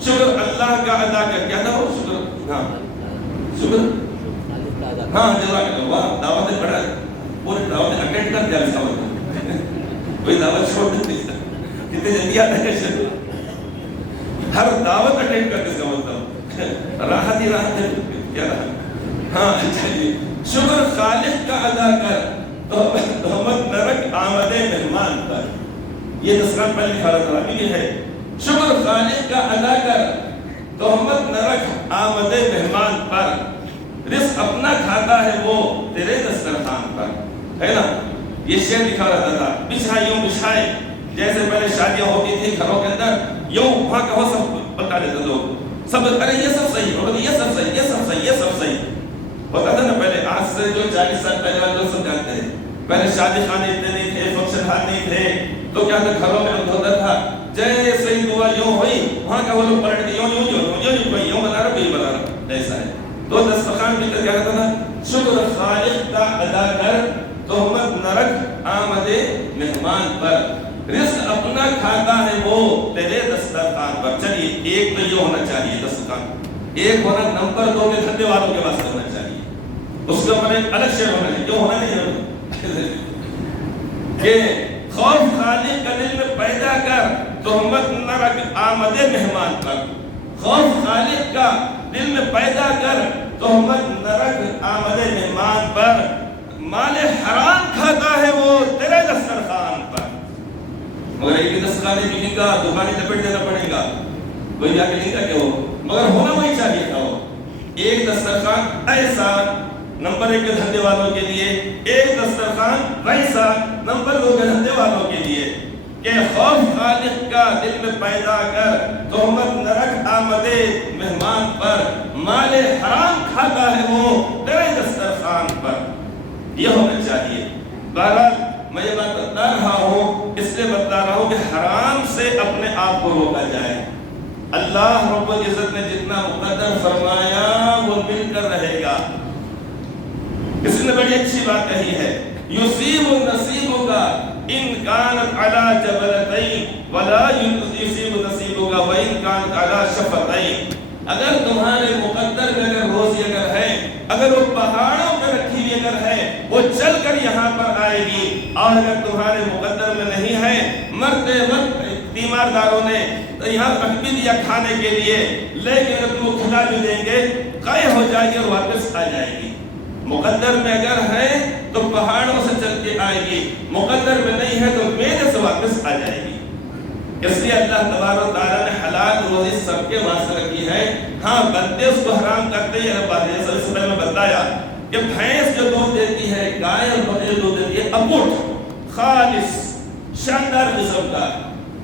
اللہ کا ادا کر، کیا تھا وہ شکر، ہاں شکر، ہاں جزاک اللہ، دعوتیں پڑھا پوری دعوتیں اٹینڈ کر دیا، اس کا مطلب کوئی دعوت چھوڑ نہیں دیتا، کتنے جلدی آتا ہے ہر دعوت اٹینڈ کر، اس کا مطلب راحت ہی راحت ہے، کیا رہا، ہاں اچھا جی، شکر خالق کا ادا کر تہمت نہ رکھ آمد مہمان پر، یہ دستخط پہلے لکھا رہا تھا، ابھی ہے شکر خالق کا ادا کر تہمت نہ رکھ آمد مہمان پر، رزق اپنا کھاتا ہے وہ تیرے دسترخوان پر، ہے نا، یہ شعر لکھا رہتا تھا، بچھائے یوں بچھائے، جیسے پہلے شادیاں ہوتی تھی گھروں کے اندر، یوں وہاں کہو سب بتا دیتے لوگ، سب ارے یہ سب صحیح، یہ سب صحیح، یہ سب صحیح، یہ سب صحیح ہوتا تھا نا پہلے، آج سے جو 40 سال پہلے والے لوگ سب جانتے ہیں، پہلے شادی خانے اتنے نہیں تھے، فنکشن ہال نہیں تھے، تو کیا تھا گھروں میں ہوتا تھا، جیسے ہی دعا یوں ہوئی وہاں کا وہ لوگ پلٹ کے یوں بتا رہا یوں بتا رہا، ایسا ہے، تو دسترخوان بھی کیا کہتا تھا، شکر خالق کا ادا کر تہمت نہ رکھ آمد مہمان پر، رزق اپنا کھاتا ہے وہ تیرے دسترخوان پر۔ چلیے ایک تو یہ ہونا چاہیے دسترخوان، ایک ہونا نمبر 2 کے دھندے والوں کے واسطے ہونا چاہیے، اس کے اوپر ایک الگ شعر ہونا چاہیے، کیوں ہونا نہیں ہے کہ خوف خالق کا دل میں پیدا کر تہمت نہ رکھ آمد مہمان پر، خوف خالق کا دل میں پیدا کر تہمت نہ رکھ آمد مہمان پر، مال حرام کھاتا ہے وہ تیرے مگر ایک ہی دسترخوان بھی لکھا دکانیں لپیٹ دینا پڑے گا، کوئی جا کے لکھا کہ ہو، مگر ہونا وہی چاہیے تھا وہ ایک دسترخوان ایسا نمبر 1 کے دھندے والوں کے لیے، ایک دسترخوان ویسا نمبر 2 کے دھندے والوں کے لیے کہ خوف خالق کا دل میں پیدا کر تہمت نہ رکھ آمد مہمان پر، مال حرام کھاتا ہے وہ تیرے دسترخوان پر، یہ ہونا چاہیے۔ بہرحال میں یہ بات بتا رہا ہوں، اس لیے بتا رہا ہوں کہ حرام سے اپنے آپ کو روکا جائے۔ اللہ رب العزت نے جتنا مقدر فرمایا وہ مل کر رہے گا۔ اس نے بڑی اچھی بات کہی ہے، یصیب نصیبک ان کانت علی جبلتین ولا یصیب نصیبک وان کانت علی شفتین۔ اگر تمہارے مقدر میں اگر روزی اگر ہے، اگر وہ پہاڑوں پر رکھی ہوئی اگر ہے، وہ چل کر یہاں پر آئے گی، اور اگر تمہارے مقدر میں نہیں ہے، مرتے وقت تیمارداروں نے یہاں رکھ بھی دیا کھانے کے لیے، لیکن اگر تم کھلا بھی دیں گے قے ہو جائے گی اور واپس آ جائے گی۔ مقدر میں اگر ہے تو پہاڑوں سے چل کے آئے گی، مقدر میں نہیں ہے تو میرے سے واپس آ جائے گی۔ اس لیے اللہ تبارک و تعالیٰ نے حلال روزی سب کے واسطے رکھی ہے۔ ہاں بندے اس کو حرام کرتے ہیں، سب سے پہلے میں بتایا کہ بھینس جو دودھ دیتی ہے، گائے اور بکری جو دودھ دیتی ہے، اپوٹ خالص شاندار قسم کا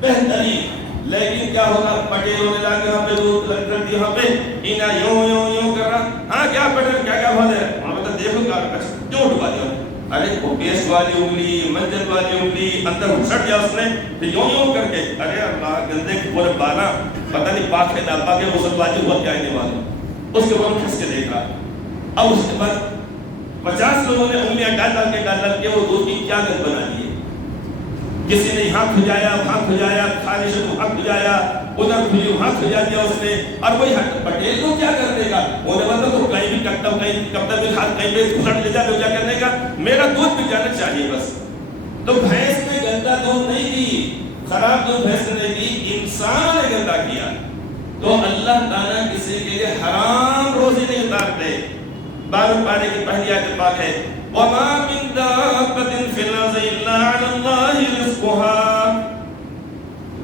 بہترین، لیکن کیا ہوگا پٹیلوں نے لا کے وہاں پہ دودھ رکھ کر دیا، وہاں پہ اینا یوں کر رہا، ہاں کیا پٹیل کیا بول رہے ہیں، وہاں پہ دیکھو کیوں ڈبا دیا، ارے وہ پیسٹ والی انگلی، منجل والی انگلی اندر گھسٹ گیا اس نے، تو یوں کر کے، ارے اللہ گندے کے پورے بالا پتہ نہیں پاک ہے ناپاک ہے، غسل واجب ہوا کیا آنے والا، اس کے بعد کھس کے دیکھ رہا۔ اب اس کے بعد 50 لوگوں نے انگلیاں ڈال کے وہ دودھ کی کیا گند بنا دی ہے۔ کسی نے یہاں کھجایا، وہاں کھجایا، کھانے سے وہاں کھجایا، ادھر کھجی وہاں کھجا دیا اس نے، اور وہی پٹیل کو کیا کر دے گا، انہیں بتا تو کہیں بھی کب تک بھی ہاتھ کہیں پہ گھسٹ لے جائے، کیا کرنے کا، میرا دودھ بھی جانا چاہیے بس۔ تو بھینس نے گندا دودھ نہیں دی، خراب دودھ بھینس نے دی، انسان نے گندا کیا۔ تو اللہ تعالیٰ کسی کے لیے حرام روزی نہیں اتارتے۔ بارہ پارے کی پہلی آیت پاک ہے، وَمَا مِن دَابَّةٍ فِي الْأَرْضِ إِلَّا عَلَى اللَّهِ رِزْقُهَا۔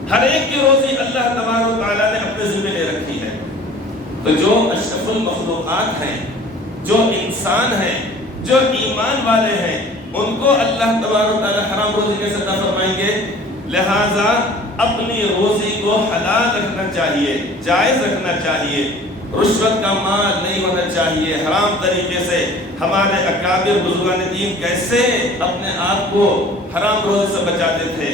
ہر ایک کی روزی اللہ تبارک و تعالیٰ نے اپنے ذمہ لے رکھی ہے۔ تو جو اشرف المخلوقات ہیں، جو انسان ہیں، جو ایمان والے ہیں، ان کو اللہ تبارک و تعالیٰ حرام روزی کیسے عطا فرمائیں گے؟ لہٰذا اپنی روزی کو حلال رکھنا چاہیے، جائز رکھنا چاہیے، رشوت کا مال نہیں ہونا چاہیے، حرام طریقے سے۔ ہمارے اکابر بزرگان دین کیسے اپنے آپ کو حرام روزی سے بچاتے تھے،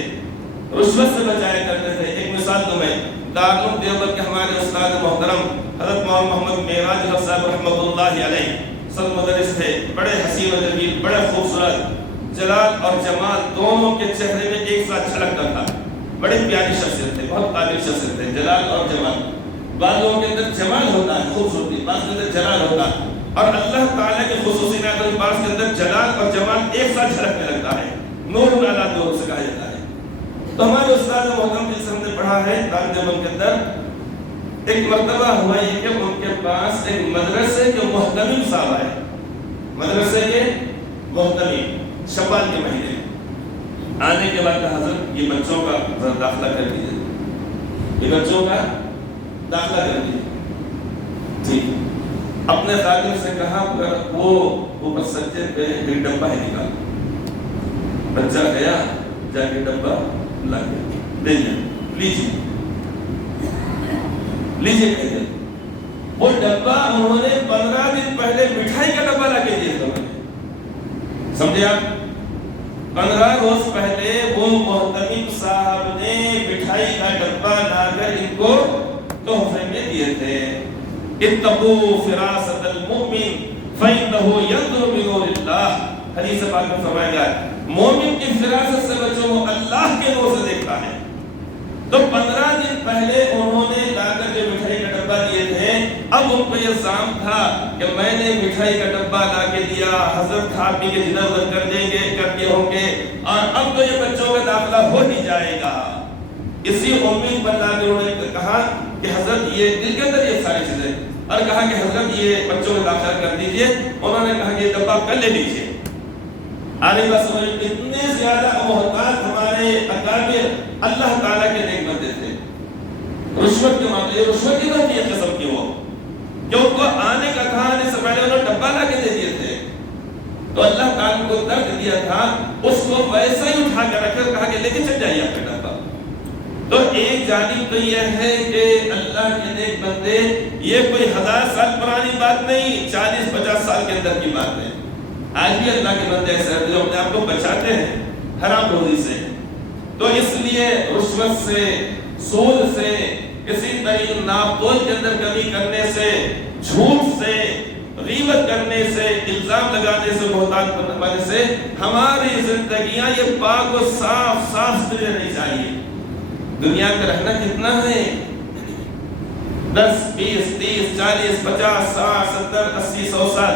رشوت سے بچایا کرتے تھے۔ ایک مثال تمہیں، دارالعلوم دیوبند کے ہمارے استاد محترم حضرت مولانا محمد معراج الحق صاحب رحمۃ اللہ علیہ سب مدرس تھے، بڑے حسین و جمیل، بڑے خوبصورت، جلال اور جمال دونوں کے چہرے میں ایک ساتھ چھلکتا تھا، بڑی پیاری شخصیت تھے، بہت قابل شخصیت تھے، جلال اور جمال۔ بعض لوگوں کے اندر جمال ہوتا ہے، خوبصورتی، بعض کے اندر جلال ہوتا ہے، اور اللہ تعالیٰ کے خصوصی نعمت بعض کے اندر جلال اور جمال ایک ساتھ جھلکنے لگتا ہے، نور علی نور سے کہا جاتا ہے۔ تو ہمارے استاد محترم جن سے ہم نے پڑھا ہے دیوبند کے اندر، ایک مرتبہ ہوا یہ کہ ان کے پاس ایک مدرسے کے محتمم صاحب آئے، مدرسے کے محتمم، شوال کے مہینے آنے کے بعد حضرت یہ بچوں کا داخلہ کر دیجیے، یہ بچوں کا داخلہ کر دیجیے، ٹھیک۔ اپنے خادم سے کہا وہ اوپر سجدے پہ ایک ڈبہ ہے نکال، بچہ گیا جا کے ڈبہ لا کے دے دیا، لیجیے لیجیے۔ وہ ڈبہ انہوں نے 15 دن پہلے مٹھائی کا ڈبہ لا کے دیا تھا، سمجھے آپ؟ 15 روز پہلے وہ محتمم صاحب نے مٹھائی کا ڈبہ لا کر ان کو تحفے میں دیے تھے۔ اتقوا فراست المؤمن فإنه ينظر بنور اللہ، حدیث پاک میں فرمایا گیا ہے مومن کی فراست سے بچو، وہ اللہ کے نور سے دیکھتا ہے۔ تو 15 دن پہلے انہوں نے لا کر جو مٹھائی کا ڈبہ دیے تھے، اب ان کو یہ الزام تھا کہ میں نے مٹھائی کا ڈبہ لا کے دیا، حضرت کھا پی کے ادھر ادھر کر دیں گے، کرتے ہوں گے، اور اب تو یہ بچوں کا داخلہ ہو ہی جائے گا۔ اسی امید پر لا کے انہوں نے کہا کہ حضرت یہ دل کے اندر یہ ساری چیزیں، اور کہا کہ حضرت یہ بچوں کا داخلہ کر دیجئے۔ انہوں نے کہا کہ یہ ڈبہ کل لے لیجئے، علی بسم اتنے زیادہ محتاج ہمارے اکابر اللہ تعالیٰ کے نیک بندے تھے. رشوت کے معاملے رشوت کی ہوتی ہے قسم کی وہ کہ ان کو آنے کا کہا آنے سے پہلے انہوں نے ڈبہ لا کے دے دیے تھے تو اللہ تعالیٰ کو درد دیا تھا اس کو ویسا ہی اٹھا کر رکھا کہا کہ لے کے چل جائیے آپ کا ڈبہ. تو ایک جانب تو یہ ہے کہ اللہ کے نیک بندے یہ کوئی 1000 سال پرانی بات نہیں 40-50 سال کے اندر کی بات ہے. آج بھی اللہ کے بندے ایسے ہیں جو اپنے آپ کو بچاتے ہیں حرام روزی سے. تو اس لیے رشوت سے سود سے کسی طرح ناپ تول کے اندر کمی کرنے سے جھوٹ سے غیبت کرنے سے الزام لگانے سے بہتان کرنے سے ہماری زندگیاں یہ پاک و صاف ستھری رہنی چاہیے. دنیا میں رہنا کتنا ہے 10 20 30 40 50 60 70 80 100 سال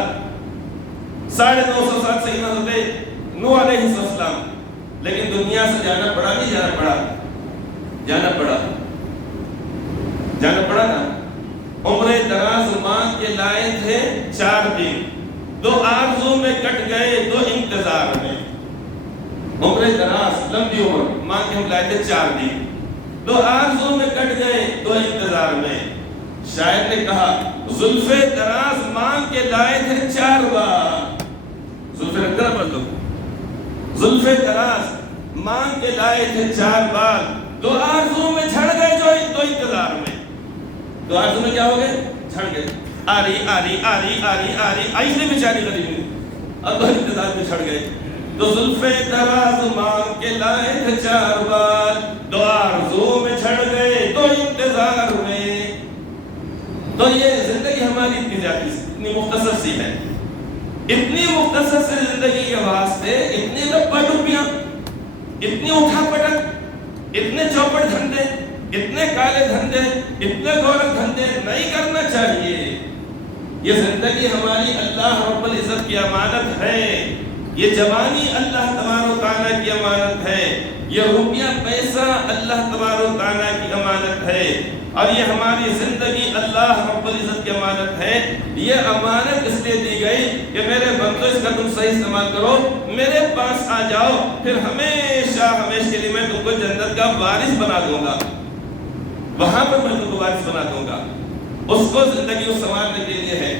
950 سال سے حضرت نوح علیہ السلام لیکن دنیا سے جانا پڑا نہیں جانا پڑا نا. عمر دراز مانگ کے لائے تھے 4 دن 2 آرزو میں کٹ گئے 2 انتظار میں. عمر دراز لمبی عمر مانگ کے ہم لائے تھے 4 دن 2 آرزو میں کٹ گئے 2 انتظار میں. شاعر نے کہا زلفے دراز مانگ کے لائے تھے 4 بار. زلفے رکھنا پڑھ لو زلفے دراز مانگ کے لائے تھے 4 بار 2 آرزو میں جھڑ گئے 2 انتظار میں. 2 آرزو میں کیا ہو گئے جھڑ گئے آری ایسے بیچاری غریبی اور 2 انتظار میں جھڑ گئے. تو زلفے دراز مانگ کے لائے تھے 4 بار 2 آرزو میں جھڑ گئے 2 انتظار میں. تو یہ زندگی ہماری اتنی مختصر سی ہے. اتنی مختصر سی زندگی کے واسطے اتنی لپا ٹپیاں اتنی اٹھا پٹک اتنے چوپٹ دھندے اتنے کالے دھندے اتنے گورکھ دھندے نہیں کرنا چاہیے. یہ زندگی ہماری اللہ رب العزت کی امانت ہے. یہ جوانی اللہ تبارک و تعالیٰ کی امانت ہے. یہ روپیہ پیسہ اللہ تبارک و تعالیٰ کی امانت ہے. اور یہ ہماری زندگی اللہ رب العزت کی امانت ہے. یہ امانت اس لیے دی گئی کہ میرے بندو اس کا تم صحیح استعمال کرو میرے پاس آ جاؤ پھر ہمیشہ کے لیے میں تم کو جنت کا وارث بنا دوں گا. وہاں پر میں تم کو وارث بنا دوں گا. اس کو زندگی کو سنوارنے کے لیے ہے.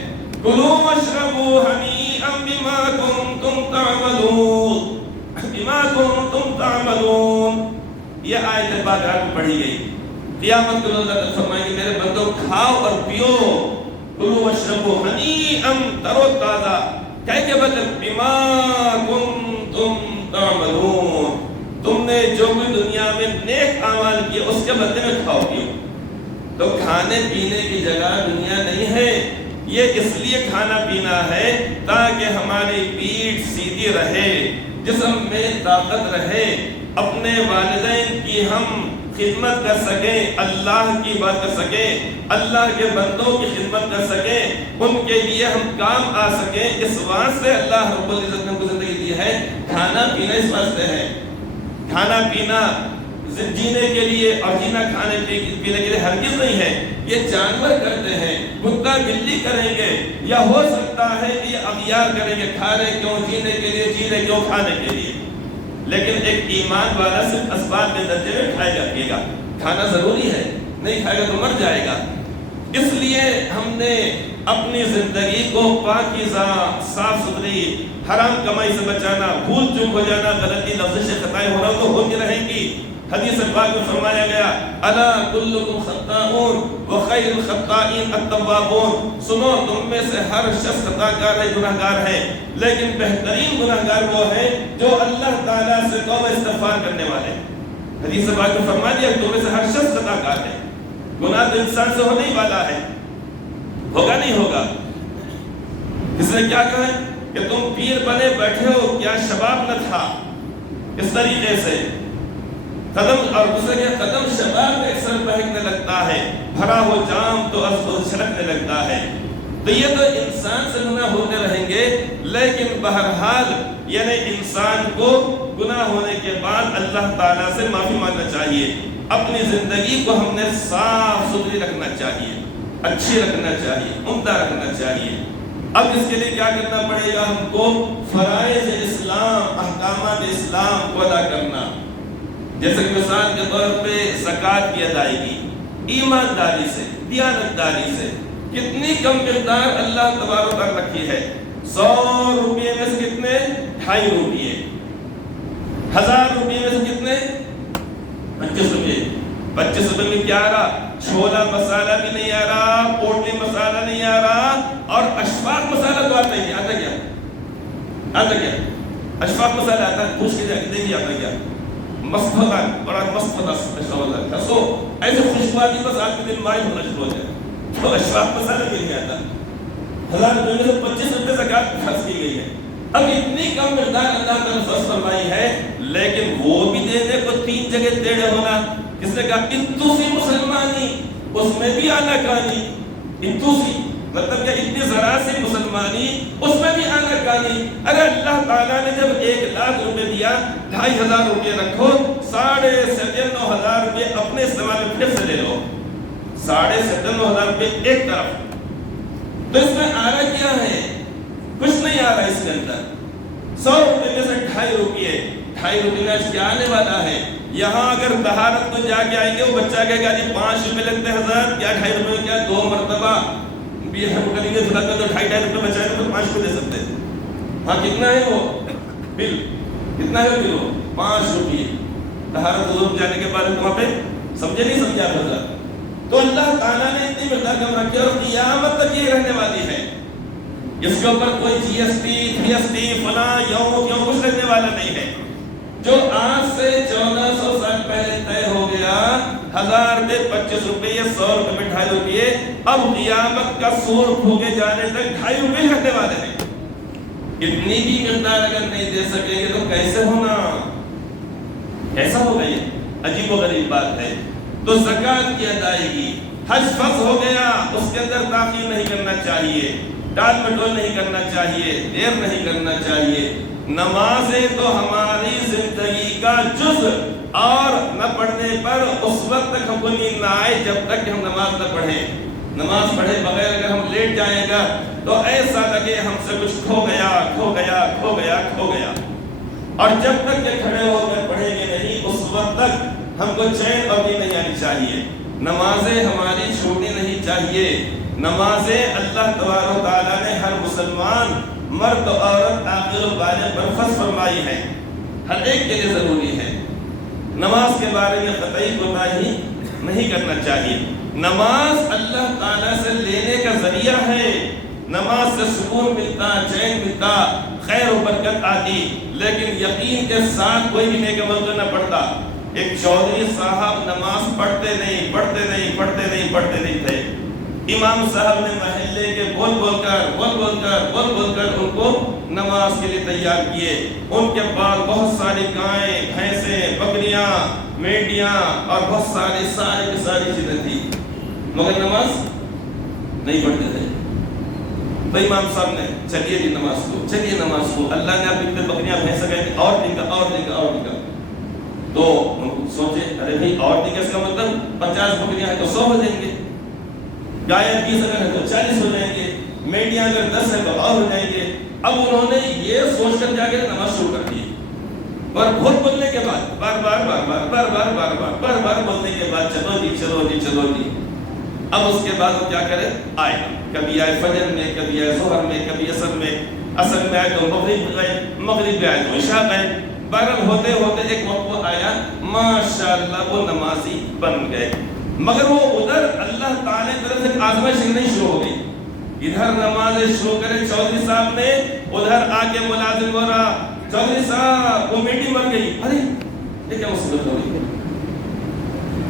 کلوا واشربوا ہنیئا بما کنتم تعملون. یہ آیت بات پڑھی گئی. قیامت کو اللہ تعالیٰ فرمائیں گے میرے بندو کھاؤ اور پیو. کلوا واشربوا ہنیئا تر و تازہ کہہ کے بدلے بما کنتم تعملون. تم نے جو بھی دنیا میں نیک اعمال کیے اس کے بدلے میں کھاؤ پیو. تو کھانے پینے کی جگہ دنیا نہیں ہے. یہ اس لیے کھانا پینا ہے تاکہ ہماری پیٹھ سیدھی رہے جسم میں طاقت رہے اپنے والدین کی ہم خدمت کر سکیں اللہ کی بات کر سکیں اللہ کے بندوں کی خدمت کر سکیں ان کے لیے ہم کام آ سکیں. اس واسطے اللہ رب العزت نے ہم کو زندگی دی ہے. کھانا پینا اس واسطے ہے. کھانا پینا جینے کے لیے اور جینا کھانے پینے کے لیے ہرگز نہیں ہے. یہ جانور کرتے ہیں کتا بلی کریں گے یا ہو سکتا ہے کہ یہ اغیار کریں گے کھانے کیوں جینے کے لیے جینے کیوں کھانے کے لیے. لیکن ایک ایمان والا صرف اسباب کے درجے میں کھائے گا پیے گا. کھانا ضروری ہے نہیں کھائے گا تو مر جائے گا. اس لیے ہم نے اپنی زندگی کو پاکیزہ صاف ستھری حرام کمائی سے بچانا. بھول چوک ہو جانا غلطی لفظ سے خطائیں ہونا تو ہوتی رہیں گی. حدیث پاک میں فرمایا گیا الا کلکم خطاؤون وخیر الخطائین التوابون. سنو تم میں سے ہر شخص خطا کار ہے گناہ گار ہے لیکن بہترین گناہ گار وہ ہے جو اللہ تعالیٰ سے توبہ استغفار کرنے والے. حدیث پاک میں فرما دیا تم میں سے ہر شخص خطا کار ہے. گناہ تو انسان سے ہونے ہی والا ہے ہوگا نہیں ہوگا. اس نے کیا کہا کہ تم پیر بنے بیٹھے ہو کیا شباب نہ تھا. اس طریقے سے قدم اور دوسرے کے قدم شباب میں اکثر بہکنے لگتا ہے بھرا ہو جام تو از خود چھلکنے لگتا ہے. تو یہ تو انسان سے گناہ ہوتے رہیں گے لیکن بہرحال یعنی انسان کو گناہ ہونے کے بعد اللہ تعالیٰ سے معافی مانگنا چاہیے. اپنی زندگی کو ہم نے صاف ستھری رکھنا چاہیے اچھی رکھنا چاہیے عمدہ رکھنا چاہیے. اب اس کے لیے کیا کرنا پڑے گا؟ ہم کو فرائض اسلام، احکامات اسلام کو ادا کرنا. جیسے کہ مثال کے طور پہ زکوٰۃ کی ادائیگی ایمانداری سے، دیانتداری سے. کتنی کم مقدار اللہ تبارک و رکھی ہے. 100 روپے میں سے کتنے؟ 2.5 روپے. 1000 روپے میں سے کتنے؟ 25 روپے. 25 روپے میں کیا آ رہا؟ چھولا مسالہ بھی نہیں آ رہا، پوٹلی مسالہ نہیں آ رہا، اور اشفاق مسالہ تو آتا ہی نہیں. آتا کیا؟ آتا کیا؟ اشفاق مسالہ آتا ہے؟ پوچھ کے جا کے دیکھیے آتا کیا؟ مست ہوتا ہے، بڑا مست ہوتا ہے. سو ایسے خوشبوئی بس آپ کے دل مائل ہونا شروع ہو جائے. تو اشفاق مسالہ بھی نہیں آتا. 1000 روپے میں سے 25 روپے زکوٰۃ خرچ کی گئی ہے. اب اتنی کم مقدار اللہ تعالیٰ نے فرض فرمائی ہے، لیکن وہ بھی دینے کو 3 جگہ ٹیڑھے ہونا. کس نے کہا؟ انتوسی مسلمانی، اس میں بھی آنا کہانی. انتوسی مطلب کہ اتنی ذرا سی مسلمانی، اس میں بھی آنا کہانی. اگر اللہ تعالیٰ نے جب 1,00,000 روپے دیا، 2,500 روپے رکھو، 9,500 روپے اپنے استعمال میں پھر سے لے لو. 9,500 روپے ایک طرف. تو اس میں آ رہا کیا ہے؟ کچھ نہیں آ رہا اس کے اندر. 100 روپے میں سے 2.5 روپے، 2.5 روپے کا کیا آنے والا ہے؟ یہاں اگر طہارت کو جا کے آئیں گے، وہ بچہ کہے گا جی 5 روپے لگتے ہیں 1000، کیا 2.5 روپے کیا 2 مرتبہ بھی ہم کریں گے تو 2.5 روپے بچائے تو 5 روپے دے سکتے ہیں. ہاں کتنا ہے وہ بل؟ کتنا ہے بل؟ 5 روپے. طہارت وضو جانے کے بعد وہاں پہ سمجھے نہیں سمجھا تھا. تو اللہ تعالیٰ نے اتنی مقدار کم رکھی اور قیامت تک یہ رہنے والی ہے. اس کے اوپر کوئی GST فلاں یوں کچھ لگنے والا نہیں ہے. جو آج سے 1400 سال پہلے طے ہو گیا، 1000 میں 25 روپے، 100 روپے میں 2.5 روپے، اب قیامت کا سور پھونکے جانے تک 2.5 روپے رہنے والے ہیں. اتنی بھی مقدار اگر نہیں دے سکیں گے تو کیسے ہونا؟ ایسا ہو گئی. عجیب و غریب بات ہے. تو زکوٰۃ کی ادائیگی، حج فرض ہو گیا، اس کے اندر تاخیر نہیں کرنا چاہیے، ٹال مٹول نہیں کرنا چاہیے، دیر نہیں کرنا چاہیے. نمازیں تو ہماری زندگی کا جز، اور نہ پڑھنے پر اس وقت تک ہم کو نیند نہ آئے جب تک کہ ہم نماز نہ پڑھیں. نماز پڑھے بغیر اگر ہم لیٹ جائیں گا تو ایسا لگے ہم سے کچھ کھو گیا کھو گیا کھو گیا کھو گیا. اور جب تک کہ کھڑے ہو کر پڑھیں گے نہیں، اس وقت تک ہم کو چین اور نیند نہیں آنی چاہیے. نمازیں ہماری چھوٹی نہیں چاہیے. نمازیں اللہ تبارک و تعالیٰ نے ہر مسلمان مرد عورت عاقل و بالغ پر فرض فرمائی ہے، ہر ایک کے لیے ضروری ہے. نماز کے بارے میں قطعی کوتاہی نہیں کرنا چاہیے. نماز اللہ تعالیٰ سے لینے کا ذریعہ ہے. نماز سے سکون ملتا، چین ملتا، خیر و برکت آتی. لیکن یقین کے ساتھ کوئی بھی نیک عمل کرنا پڑتا. ایک چودھری صاحب نماز پڑھتے نہیں تھے. امام صاحب نے محلے کے بول بول کر ان کو نماز کے لیے تیار کیے. ان کے پاس بہت ساری گائیں، بھینسیں، بکریاں، میڈیاں اور بہت ساری چیزیں تھی، مگر نماز نہیں پڑھتے تھے. تو امام صاحب نے چلیے نماز کو اللہ نے آپ اتنے بکریاں بھینسیں گئے اور دن کا. تو سوچے ارے بھائی اور دن کا مطلب 50 بکریاں ہیں تو 100 ہو جائیں گے، گائے 20 اگر ہے تو 40 ہو جائیں گے، میڈیاں اگر 10 ہے تو اور ہو جائیں گے. اب انہوں نے یہ سوچ کر جا کے نماز شروع کر دی. اور بہت بولنے کے بعد بار بار بولنے کے بعد چلو جی. اب اس کے بعد وہ کیا کرے؟ آئے، کبھی آئے فجر میں، کبھی آئے ظہر میں، کبھی عصر میں آئے تو مغرب گئے، مغرب میں آئے تو عشاء گئے. بہرحال ہوتے ایک وقت آیا، ماشاءاللہ وہ نمازی بن گئے. مگر وہ ادھر اللہ تعالی کی طرف سے آزمائش نہیں شروع ہو گئی. ادھر نماز شروع کرے چودھری صاحب نے، ادھر آ کے ملازم ہو رہا، چودھری صاحب وہ میٹی مر گئی. ارے یہ کیا مصیبت ہو گئی؟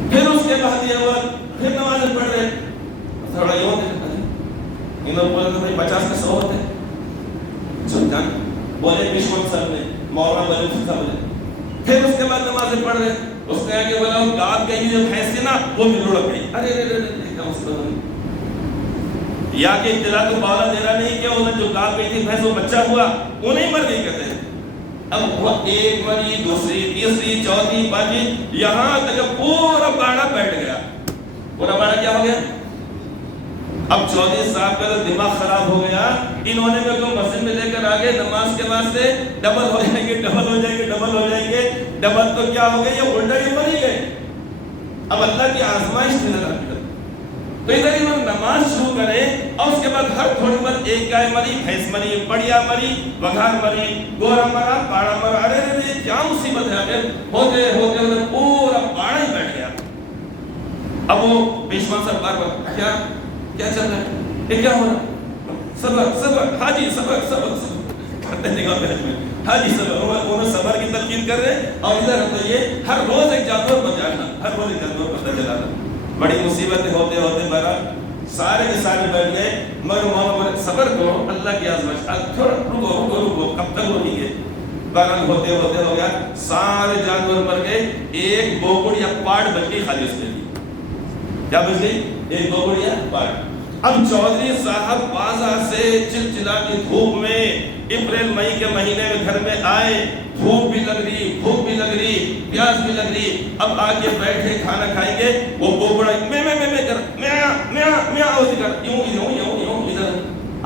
پھر اس کے بعد یہ ہوا، پھر نمازیں پڑھ رہے، تھوڑا یہ ہوتے انہوں بولے تو 50 کا 100 ہوتے سلطان بولے پشمن صاحب نے، مولانا بولے صاحب نے. پھر اس کے بعد نمازیں پڑھ رہے، اس نے آگے بولا وہ گاد گئی جو بھینس تھی نا وہ بھی لڑک گئی. ارے کیا مصیبت ہوئی؟ یا کہ اطلاع تو بالا دے رہا نہیں کہ انہیں جو گاد گئی تھی بھینس وہ بچہ ہوا وہ نہیں مر گئی کہتے ہیں. اب وہ ایک مری، دوسری، تیسری، چوتھی، پانچویں، یہاں تک پورا باڑا بیٹھ گیا. پورا باڑا کیا ہو گیا؟ اب چودھری صاحب کا تو دماغ خراب ہو گیا، انہوں نے میرے کو مسجد میں لے کر آگے نماز کے واسطے ڈبل ہو جائیں گے، ڈبل ہو جائیں گے، ڈبل ہو جائیں گے، ڈبل تو کیا ہو گئے، یہ الٹا ہی بن ہی گئے۔ اب اللہ کی آزمائش تھی نا، تو ادھر انہوں نے نماز شروع کرے اور اس کے بعد ہر تھوڑی بار ایک گائے مری، بھینس مری، بڑھیا مری، بگھار مری، گورا مرا، پاڑا مرا، ارے ارے کیا مصیبت ہے، آگے ہوتے ہوتے ہوتے پورا پاڑا ہی بیٹھ گیا۔ اب وہ پیشوا صاحب بار بار کیا چل رہا ہے، یہ کیا ہو رہا ہے، صبر صبر حاجی صبر صبر صبر کرتے نگاہ بہت میں، حاجی صبر، انہوں صبر کی تلقین کر رہے ہیں، اور ادھر تو یہ ہر روز ایک جانور پر جانا، ہر روز ایک جانور پر چلانا، بڑی مصیبتیں ہوتے ہوتے بہرحال سارے کے سارے بیٹھ گئے، مگر مولانا صبر کرو اللہ کی آزمائش، تھوڑا رکو رکو رکو، کب تک روکیں گے، بہرحال ہوتے ہوتے ہو گیا، سارے جانور مر گئے، ایک بوکڑ یا پاڑ بچ گئی خالی اس کے لیے، کیا بچ گئی، ایک بوکڑ یا پاڑ۔ اب چودھری صاحب بازار سے چلچلاتی دھوپ میں اپریل مئی کے مہینے میں گھر میں آئے، دھوپ بھی لگ رہی، بھوک بھی لگ رہی، پیاس بھی لگ رہی، اب آگے بیٹھے کھانا کھائیں گے، وہ بوبڑا میں کر میں آوازی کر یوں یوں یوں یوں ادھر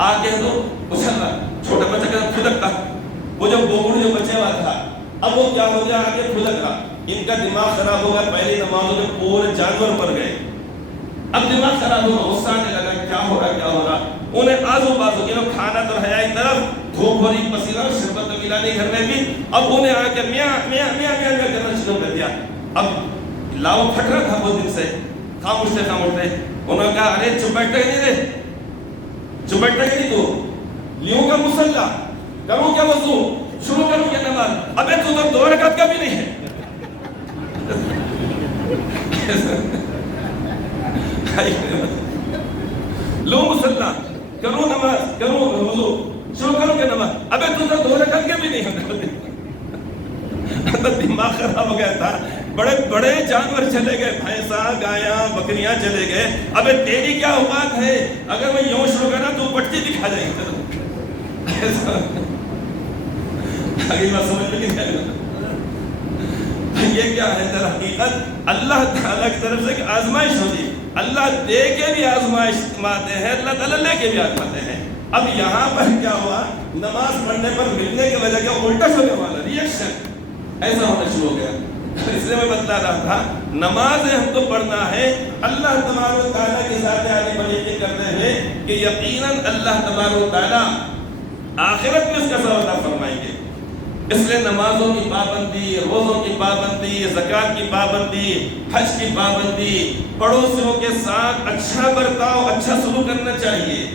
آگے تو اچھل رہا، چھوٹا بچہ کا پھدکتا، وہ جو بوبڑ جو بچے ہوا تھا اب وہ کیا ہو گیا، آگے پھدک رہا، ان کا دماغ خراب ہوگا، پہلی نمازوں میں پورے جانور پر گئے، اب دماغ خراب ہوگا، غصہ آنے لگا، کیا ہو رہا کیا ہو رہا، انہیں آزو بازو یہ لوگ کھانا تو ہے ایک طرف، دھوپ ہو رہی، پسینہ شربت تو ملا نہیں گھر میں بھی، اب انہیں آ کے میاں میاں میاں میاں میاں کرنا شروع کر دیا، اب لاؤ پھٹ رہا تھا بہت دن سے، خاموش تھے انہوں نے کہا ارے چپ بیٹھتا ہی نہیں رے، چپ بیٹھتا ہی نہیں تو لیوں کا مسلح کروں کیا وضو شروع کروں کیا نماز، ابے تو 2 رکعت کا بھی نہیں ہے، لو مسلح کروں نماز کروں وضو شروع کروں کیا نماز، ابے تو 2 رکعت کے بھی نہیں ہے، دماغ خراب ہو گیا تھا، بڑے بڑے جانور چلے گئے، بھینساں گایاں بکریاں چلے گئے، ابے تیری کیا اوقات ہے، اگر میں یوں شروع کرنا تو پٹی دکھا جائیں گے، آگے بات سمجھ میں نہیں، یہ کیا ہے در حقیقت اللہ تعالیٰ کی طرف سے ایک آزمائش ہوتی، اللہ دے کے بھی آزمائشتے ہیں، اللہ تعالیٰ لے کے بھی آزماتے ہیں۔ اب یہاں پر کیا ہوا، نماز پڑھنے پر ملنے کی وجہ کیا الٹا شروع والا ریئیکشن ایسا ہونا شروع ہو گیا، اس لیے میں بتلا رہا تھا نماز ہم کو پڑھنا ہے اللہ تبارک و تعالیٰ کی ذات عالی پر یقین کرتے ہوئے کہ یقیناً اللہ تبارک و تعالیٰ آخرت میں اس کا ثواب عطا فرمائیں گے، اس لیے نمازوں کی پابندی، روزوں کی پابندی، زکوٰۃ کی پابندی، حج کی پابندی، پڑوسیوں کے ساتھ اچھا برتاؤ، اچھا سلوک کرنا چاہیے۔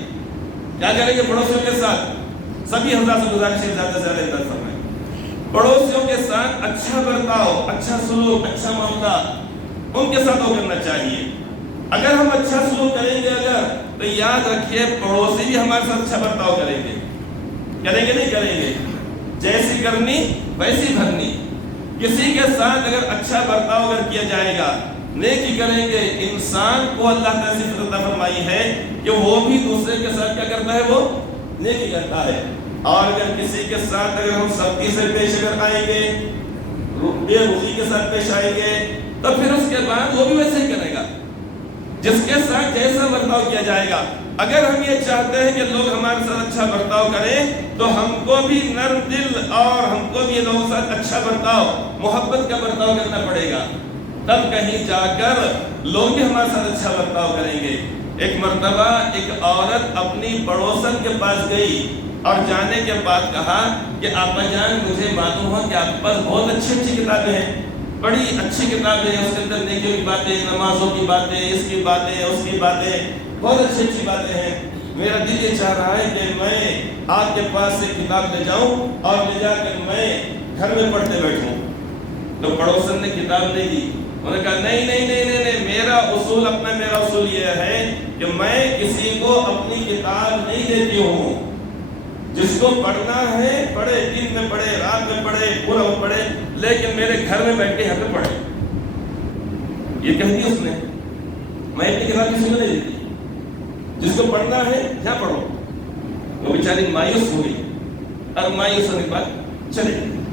کیا کریں گے پڑوسیوں کے ساتھ؟ سبھی حضرات سے گزارش ہے زیادہ سے زیادہ اطاعت فرمائیں، پڑوسیوں کے ساتھ اچھا برتاؤ، اچھا سلوک، اچھا معاملہ ان کے ساتھ کرنا چاہیے۔ اگر ہم اچھا سلوک کریں گے تو یاد رکھیے پڑوسی بھی ہمارے ساتھ اچھا برتاؤ کریں گے نہیں کریں گے، جیسی کرنی ویسی بھرنی۔ کسی کے ساتھ اگر اچھا برتاؤ اگر کیا جائے گا، نیکی کریں گے، انسان کو اللہ تعالیٰ سے عطا فرمائی ہے کہ وہ بھی دوسرے کے ساتھ کیا کرتا ہے، وہ نیکی کرتا ہے۔ اور اگر کسی کے ساتھ اگر ہم سختی سے پیش اگر آئیں گے، بے رخی کے ساتھ پیش آئیں گے، تو پھر اس کے بعد وہ بھی ویسے ہی کرے گا، جس کے ساتھ جیسا برتاؤ کیا جائے گا۔ اگر ہم یہ چاہتے ہیں کہ لوگ ہمارے ساتھ اچھا برتاؤ کریں تو ہم کو بھی نرم دل اور ہم کو بھی لوگوں کے ساتھ اچھا برتاؤ، محبت کا برتاؤ کرنا پڑے گا، تب کہیں جا کر لوگ بھی ہمارے ساتھ اچھا برتاؤ کریں گے۔ ایک مرتبہ ایک عورت اپنی پڑوسن کے پاس گئی اور جانے کے بعد کہا کہ آپا جان مجھے معلوم ہو کہ آپ کے پاس بہت اچھی کتابیں ہیں، بڑی اچھی کتابیں ہیں، اس کے اندر نیکیوں کی باتیں، نمازوں کی باتیں، اس کی باتیں، اس کی باتیں، بہت اچھی باتیں ہیں۔ میرا دل یہ چاہ رہا ہے کہ میں آپ کے پاس سے کتاب لے جاؤں اور لے جا کر میں گھر میں پڑھتے بیٹھوں۔ تو پڑوسن نے کتاب نہیں دی، انہوں نے کہا نہیں نہیں نہیں نہیں نہیں، میرا اصول یہ ہے کہ میں کسی کو اپنی کتاب نہیں دیتی ہوں، جس کو پڑھنا ہے پڑھے، دن میں پڑھے، رات میں پڑھے، پورا وہ پڑھے، لیکن میرے گھر میں بیٹھ کے یہاں پہ پڑھے۔ یہ کہہ دیا اس نے، میں اپنی کتاب کسی کو نہیں دیتی، جس کو پڑھنا ہے یہاں پڑھو۔ وہ بیچاری مایوس ہو گئی، اور مایوس ہونے کے بعد چلے گئے۔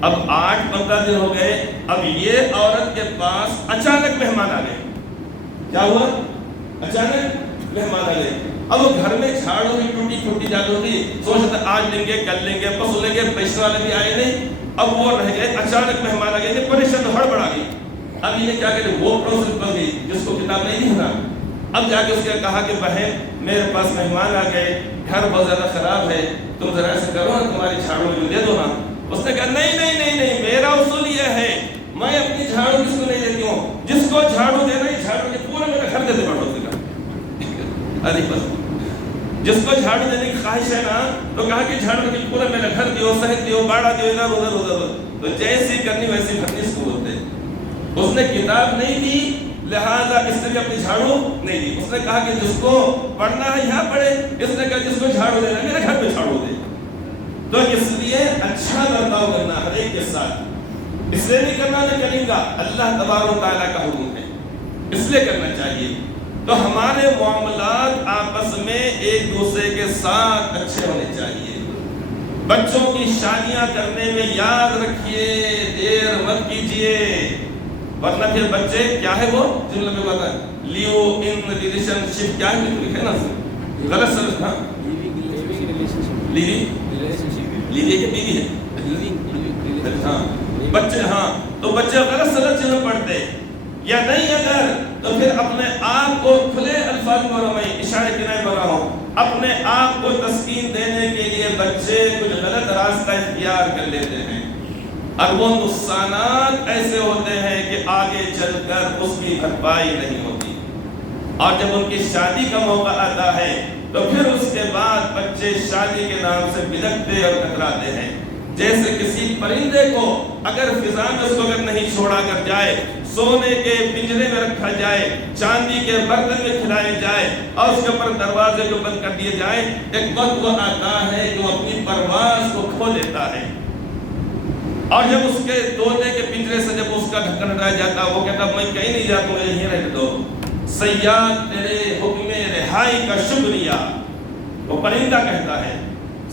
اب 8-15 دن ہو گئے، اب یہ عورت کے پاس اچانک مہمان آ گئے۔ کیا ہوا؟ اچانک مہمان آ گئے. اب وہ گھر میں جھاڑو بھی ٹوٹی پھوٹی جاتی ہوتی، سوچتے آج لیں گے کل لیں گے پرسوں لیں گے، پیسے والے بھی آئے نہیں. اب وہ رہ گئے، اچانک مہمان آ گئے، پریشان تو ہڑبڑ آ گئی. اب انہیں کیا کہتے وہ پڑوس پر گئی جس کو کتاب نہیں لکھنا. اب جا کے اس نے کہا کہ بہن میرے پاس مہمان آ گئے، گھر بہت زیادہ خراب ہے، تم ذرا ایسا کرو نا تمہاری جھاڑو جو دے دو نا. اس نے کہا نہیں نہیں نہیں نہیں، میرا اصول یہ ہے میں اپنی جھاڑو کس کو نہیں دیتی ہوں، جس کو جھاڑو دینا ہے جھاڑو کے پورے میرا گھر دیتے پڑھو کا. ارے بس جس کو جھاڑو دینے کی خواہش ہے نا تو کہا کہ جھاڑو کے پورا میرا گھر دیو، صحت دیو، باڑا دیو، ادھر ادھر ادھر. تو جیسی کرنی ویسی بھرنی اس کو بولتے. اس نے کتاب نہیں دی لہذا اس نے بھی اپنی جھاڑو نہیں دی. اس نے کہا کہ جس کو پڑھنا ہے یہاں پڑھے، اس نے کہا جس کو جھاڑو دینا ہے میرے گھر پہ جھاڑو دے. تو اس لیے اچھا برتاؤ کرنا ہر ایک کے ساتھ، اس لیے نہیں کرنا نہ کریں گا، اللہ تبارک و تعالیٰ کا حکم ہے، اس لیے کرنا چاہیے. تو ہمارے معاملات آپس میں ایک دوسرے کے ساتھ اچھے ہونے چاہیے. بچوں کی شادیاں کرنے میں یاد رکھیے دیر مت کیجیے، ورنہ پھر بچے کیا ہے وہ جملے میں بتا لیو ان ریلیشن شپ کیا ہے لکھے نا غلط سمجھ. ہاں لیوی کے بیوی ہے ہاں بچے، ہاں تو بچے غلط سلط چیزیں پڑھتے یا نہیں. اگر تو پھر اپنے آپ کو کھلے الفاظ میں رہا، میں اشارے کنائے پر رہا ہوں، اپنے آپ کو تسکین دینے کے لیے بچے کچھ غلط راستہ اختیار کر لیتے ہیں اور وہ نقصانات ایسے ہوتے ہیں کہ آگے چل کر اس کی بھرپائی نہیں ہوتی. اور جب ان کی شادی کا موقع آتا ہے تو پھر اس کے بعد بچے شادی کے نام سے بلکتے اور کتراتے ہیں. جیسے کسی پرندے کو اگر فضا میں اس کو اگر نہیں چھوڑا کر جائے، سونے کے پنجرے میں رکھا جائے، چاندی کے برتن میں کھلائے جائے اور اس کے اوپر دروازے کو بند کر دیے جائے، ایک وقت وہ آتا ہے کہ وہ اپنی پرواز کو کھو دیتا ہے. اور جب اس کے طوطے کے پنجرے سے جب اس کا ڈھکن ہٹایا جاتا ہے وہ کہتا ہے میں کہیں نہیں جاتا ہوں، یہیں رہنے دو. صیاد تیرے حکم رہائی کا شکریہ، وہ پرندہ کہتا ہے.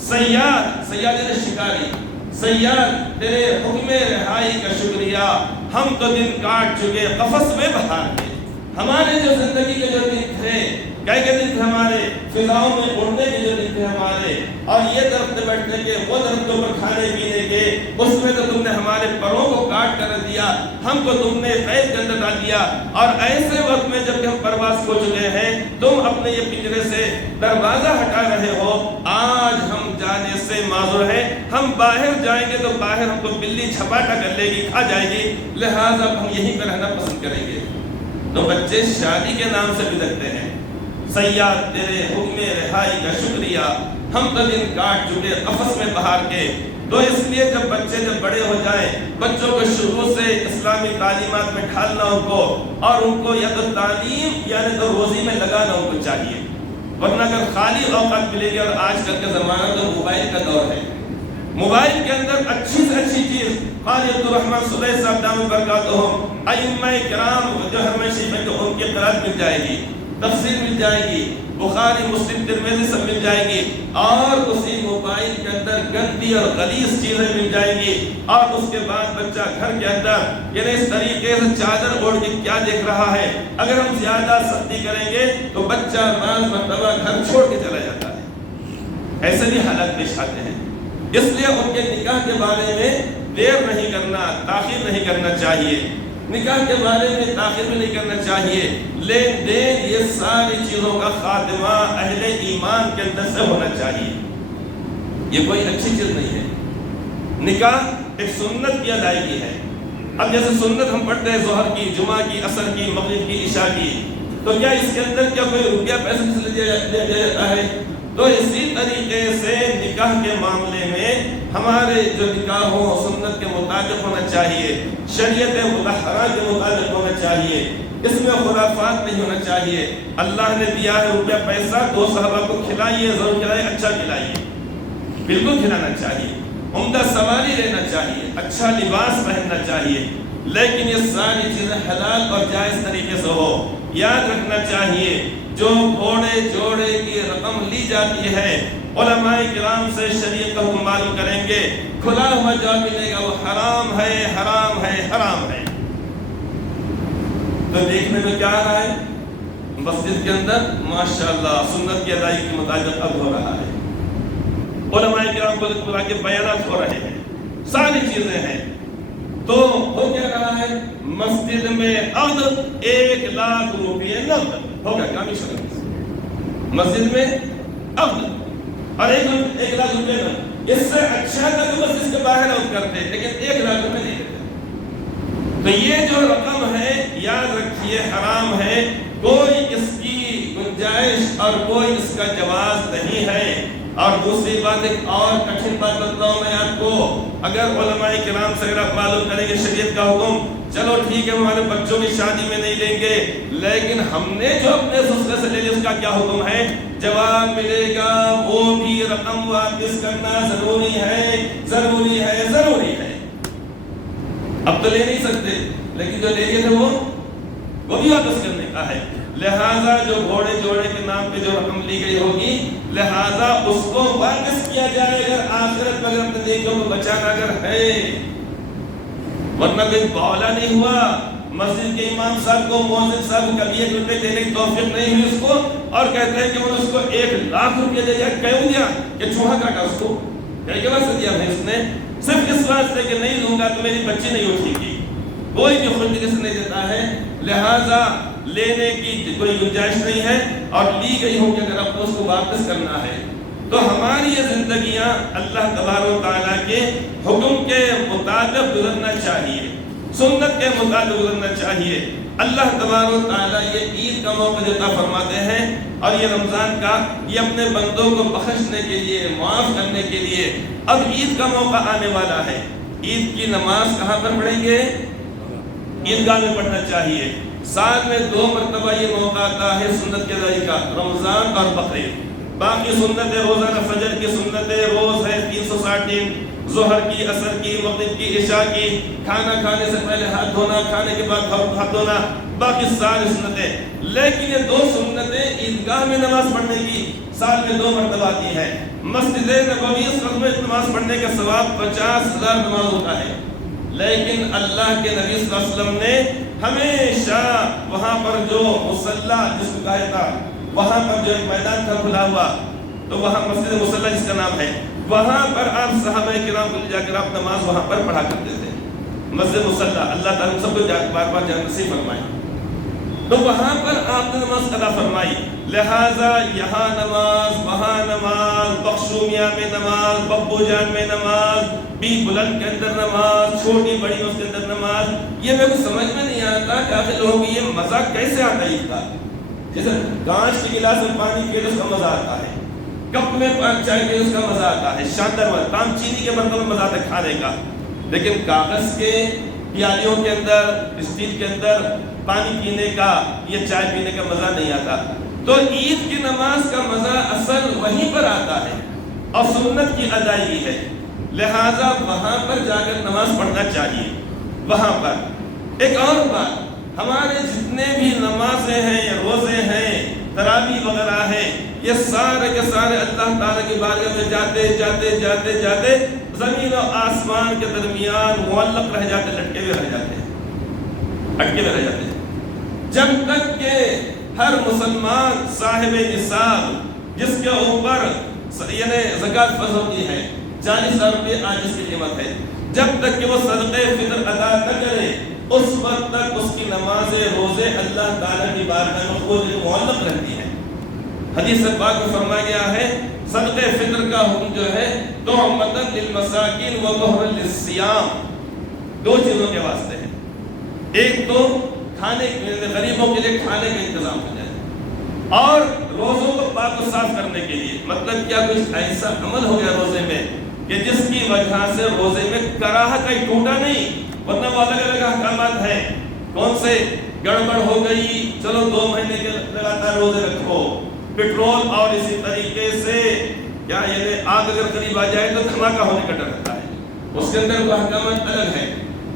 صیاد یعنی شکاری، صیاد تیرے حکم رہائی کا شکریہ، ہم تو دن کاٹ چکے قفس میں بہار کے. ہمارے جو زندگی کے جو دن تھے، کئی دن تھے ہمارے فضاؤں میں اڑنے کے جو دن تھے ہمارے، اور یہ درخت بیٹھنے کے، وہ درختوں پر کھانے پینے کے، اس میں تو تم نے ہمارے پروں کو کاٹ کر دیا، ہم کو تم نے قید کے اندر ڈال دیا. اور ایسے وقت میں جب کہ ہم پرواز ہو چکے ہیں، تم اپنے یہ پنجرے سے دروازہ ہٹا رہے ہو. آج ہم جانے سے معذور ہیں، ہم باہر جائیں گے تو باہر ہم کو بلی چھپاٹا کر لے گی، کھا جائے گی، لہٰذا ہم یہیں پہ رہنا پسند کریں گے. تو بچے شادی کے نام سے بلکتے ہیں. صیاد تیرے حکم رہائی کا شکریہ، ہم تو دن کاٹ چکے قفس میں بہار کے. تو اس لیے جب بچے بڑے ہو جائیں، بچوں کو شروع سے اسلامی تعلیمات میں ڈھالنا ان کو، اور ان کو یا تو تعلیم یعنی تو روزی میں لگانا ان کو چاہیے. ورنہ اگر خالی اوقات ملے گی، اور آج کل کا زمانہ تو موبائل کا دور ہے، موبائل کے اندر اچھی سے اچھی چیز قاری عبدالرحمن سدیس صاحب دامت برکاتہم ائمہ کرام جو ہمیشہ میں ان کی قرات مل جائے گی، تفسیر مل جائے گی، بخاری مسلم ترمذی سب مل جائے گی، اور اسی موبائل کے اندر گندی اور غلیظ چیزیں مل جائیں گی. اور اس کے بعد بچہ گھر کے اندر یعنی اس طریقے سے چادر اوڑھ کے کیا دیکھ رہا ہے. اگر ہم زیادہ سختی کریں گے تو بچہ بعض مرتبہ گھر چھوڑ کے چلا جاتا ہے. ایسے بھی حالات پیش آتے ہیں. اس لیے ان کے نکاح کے بارے میں دیر نہیں کرنا، تاخیر نہیں کرنا چاہیے. نکاح کے بارے میں تاخیر بھی نہیں کرنا چاہیے. لین دین یہ ساری چیزوں کا خاتمہ اہل ایمان کے اندر سے ہونا چاہیے. یہ کوئی اچھی چیز نہیں ہے. نکاح ایک سنت کی ادائیگی ہے. اب جیسے سنت ہم پڑھتے ہیں ظہر کی، جمعہ کی، عصر کی، مغرب کی، عشاء کی، تو کیا اس کے اندر کیا کوئی روپیہ پیسے سے لیا جاتا ہے؟ تو اسی طریقے سے نکاح کے معاملے میں ہمارے جو نکاح ہو سنت کے مطابق ہونا چاہیے، شریعت مطہرہ کے مطابق ہونا چاہیے، اس میں خرافات نہیں ہونا چاہیے. اللہ نے دیا ہے روپیہ پیسہ، دو صحابہ کو کھلائیے، ضرور کھلائیے، اچھا کھلائیے، بالکل کھلانا چاہیے، عمدہ سواری لینا چاہیے، اچھا لباس پہننا چاہیے، لیکن یہ ساری چیزیں حلال اور جائز طریقے سے ہو. یاد رکھنا چاہیے جو گھوڑے جوڑے کی رقم لی جاتی ہے، علماء کرام سے شریعت کا حکم معلوم کریں گے، کھلا ہوا جو ملے گا وہ حرام ہے، حرام ہے، حرام ہے. تو دیکھنے میں کیا آ رہا ہے؟ مسجد کے اندر ماشاءاللہ سنت کی ادائیگی کے مطابق اب ہو رہا ہے، علماء کرام کو بلا کے بیانات ہو رہے ہیں، ساری چیزیں ہیں۔ تو ہو کیا رہا ہے؟ مسجد میں عقد 1,00,000 روپئے نقد ہو گیا کمیشن، مسجد میں عقد اور 1,00,000 روپئے نقد۔ اس سے اچھا تھا کہ مسجد کے باہر عقد کرتے، لیکن 1,00,000 روپئے نہیں دیتے۔ تو یہ جو رقم ہے یاد رکھیے حرام ہے، کوئی اس کی گنجائش اور کوئی اس کا جواز نہیں ہے۔ اور دوسری بات، ایک اور کٹھن بات بتاؤں میں آپ کو، اگر علماء کرام سے اگر آپ معلوم کریں گے شریعت کا حکم، چلو ٹھیک ہے ہمارے بچوں کی شادی میں نہیں لیں گے، لیکن ہم نے جو اپنے سسرے سے لے لی اس کا کیا حکم ہے؟ جواب ملے گا وہ بھی رقم واپس کرنا ضروری ہے، ضروری ہے، ضروری ہے۔ اب تو لے نہیں سکتے، لیکن جو لے گئے تھے وہ بھی واپس کرنے کا ہے۔ لہٰذا جو گھوڑے جوڑے کے نام پہ جو رقم لی گئی ہوگی، لہٰذا اس کو واپس کیا جائے اگر آخرت میں اگر اپنے نیکیوں کو بچانا اگر ہے، ورنہ کوئی بولا نہیں ہوا۔ مسجد کے امام صاحب کو مؤذن صاحب کو کبھی 1 روپے دینے کی توفیق نہیں ہوئی اس کو، اور کہتے ہیں کہ انہوں نے اس کو 1,00,000 روپے دے دیا۔ کیوں دیا؟ کہ چوہا کاٹا اس کو، کیا واسطے دیا میں اس نے؟ صرف اس واسطے کہ نہیں دوں گا تو میری بچی نہیں اٹھے گی۔ کوئی بھی خود سے نہیں دیتا ہے، لہٰذا لینے کی کوئی گنجائش نہیں ہے، اور لی گئی ہوں کہ اگر آپ کو اس کو واپس کرنا ہے تو ہماری یہ زندگیاں اللہ تبارک و تعالیٰ کے حکم کے مطابق گزرنا چاہیے، سنت کے مطابق گزرنا چاہیے۔ اللہ تبارک و تعالیٰ یہ عید کا موقع دیتا فرماتے ہیں، اور یہ رمضان کا یہ اپنے بندوں کو بخشنے کے لیے، معاف کرنے کے لیے۔ اب عید کا موقع آنے والا ہے، عید کی نماز کہاں پر پڑھیں گے؟ عیدگاہ میں پڑھنا چاہیے۔ سال میں 2 مرتبہ یہ موقع آتا ہے سنت کے ادائیگی کا، رمضان اور بقرعید۔ باقی سنتیں روزانہ فجر کی سنتیں روز ہے 360 دن، ظہر کی، عصر کی، مغرب کی، عشاء کی، کھانا کھانے سے پہلے ہاتھ دھونا، کھانے کے بعد ہاتھ دھونا، باقی ساری سنتیں۔ لیکن یہ 2 سنتیں عیدگاہ میں نماز پڑھنے کی سال میں 2 مرتبہ آتی ہیں۔ مسجد نبوی میں نماز پڑھنے کا ثواب 50,000 نماز ہوتا ہے، لیکن اللہ کے نبی صلی اللہ علیہ وسلم نے ہمیشہ وہاں پر جو مصلی جس کو کہا تھا، وہاں پر جو ایک میدان تھا کھلا ہوا، تو وہاں مسجد مصلی جس کا نام ہے، وہاں پر آپ صحابہ کرام کو لے جا کر آپ نماز وہاں پر پڑھا کرتے تھے۔ مسجد مصلی، اللہ تعالیٰ سب کو بار بار جانا نصیب فرمائے، تو وہاں پر آپ نے نماز ادا فرمائی۔ لہٰذا یہاں نماز، وہاں نماز، بخشومیہ میں نماز، ببو جان میں نماز، بی بلند کے اندر نماز، چھوٹی بڑی اس کے اندر نماز، یہ میرے کو سمجھ میں نہیں آتا کہ آخر لوگوں کو یہ مزہ کیسے آتا ہے عید کا۔ جیسے کانچ کے گلاس میں پانی پیے تو اس کا مزہ آتا ہے، کپ میں چائے پیے اس کا مزہ آتا ہے، شاندار مزہ، کام چینی کے برتن میں مزہ آتا ہے کھانے کا، لیکن کاغذ کے پیالیوں کے اندر، اسٹیل کے اندر پانی پینے کا یا چائے پینے کا مزہ نہیں آتا۔ تو عید کی نماز کا مزہ اصل وہیں پر آتا ہے، اور سنت کی ادائیگی ہے، لہٰذا وہاں پر جا کر نماز پڑھنا چاہیے۔ وہاں پر ایک اور بات، ہمارے جتنے بھی نمازیں ہیں، روزے ہیں، تراویح وغیرہ ہیں، یہ سارے کے سارے اللہ تعالیٰ کی بارگاہ میں جاتے جاتے جاتے جاتے زمین و آسمان کے درمیان معلق رہ جاتے، لٹکے ہوئے رہ جاتے ہیں، اٹکے ہوئے رہ جاتے ہیں، جب تک کہ ہر مسلمان صاحب نصاب جس کے اوپر یعنی زکوٰۃ فرض ہوتی ہے، 40,000 روپے آج اس کی قیمت ہے، جب تک کہ وہ صدقہ فطر ادا نہ کرے اس وقت تک اس کی نمازیں روزے اللہ تعالیٰ کی بارگاہ میں قبول معلق رہتی ہیں۔ حدیث پاک میں فرمایا گیا ہے صدقہ فطر کا حکم جو ہے طعمۃ للمساکین و طہرا للصیام، 2 چیزوں کے واسطے ہے، ایک تو کھانے غریبوں کے لیے کھانے کا انتظام ہو جائے، اور روزوں کو پاک و صاف کرنے کے لیے، مطلب کیا کچھ ایسا عمل ہو گیا روزے میں کہ جس کی وجہ سے روزے میں کراہت کہیں ٹوٹا نہیں، ورنہ وہ الگ الگ احکامات ہیں، کون سے گڑبڑ ہو گئی چلو 2 مہینے کے لگاتار روزے رکھو، پیٹرول اور اسی طریقے سے کیا یعنی آگ اگر قریب آ جائے تو دھماکہ ہونے کا ڈر رہتا ہے، اس کے اندر وہ احکامات الگ ہیں۔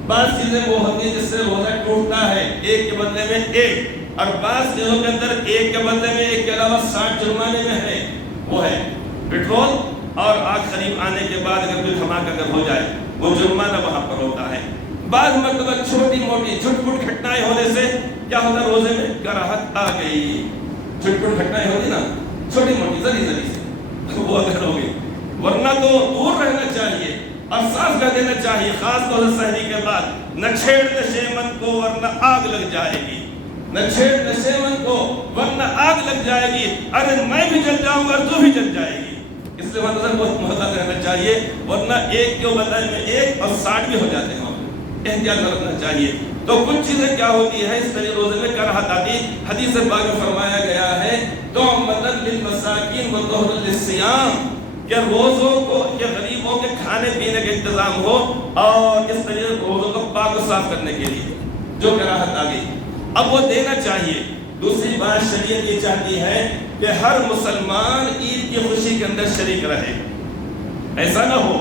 بعض چیزیں وہ ہوتی ہیں جس سے روزہ ٹوٹتا ہے، ایک کے بدلے میں ایک، اور بعض چیزوں کے اندر ایک کے بدلے میں ایک کے علاوہ 60 جرمانے میں ہے، وہ ہے پیٹرول، اور آگ قریب آنے کے بعد اگر کوئی دھماکہ اگر ہو جائے وہ جرمانہ وہاں پر ہوتا ہے۔ بعض مرتبہ چھوٹی موٹی چھٹ پٹ گھٹنائیں ہونے سے کیا ہوتا ہے روزے میں کراہت آ گئی، چھوٹی چھوٹی گھٹنائیں ہوتی نا، چھوٹی موٹی ذری سے وہ اگر ہو گئی، ورنہ تو دور رہنا چاہیے اور صاف کر دینا چاہیے، خاص طور سے سحری کے بعد نہ چھیڑ نشے من کو ورنہ آگ لگ جائے گی، نہ چھیڑ نشے من کو ورنہ آگ لگ جائے گی، ارے میں بھی جل جاؤں گا تو بھی جل جائے گی، اس لیے مطلب بہت محتاط رہنا چاہیے، ورنہ ایک کے بدلے میں 1 اور 60 بھی ہو جاتے ہیں، احتیاط رکھنا چاہیے۔ تو کچھ چیزیں کیا ہوتی ہے اس طریقے روزے میں کراہت آتی، حدیث پاک میں فرمایا گیا ہے تو مدد للمساکین و طہر للصیام، کہ روزوں کو کہ غریبوں کے کھانے پینے کا انتظام ہو اور اس طریقے روزوں کو پاک و صاف کرنے کے لیے جو کراہت آ گئی اب وہ دینا چاہیے۔ دوسری بات شریعت یہ چاہتی ہے کہ ہر مسلمان عید کی خوشی کے اندر شریک رہے، ایسا نہ ہو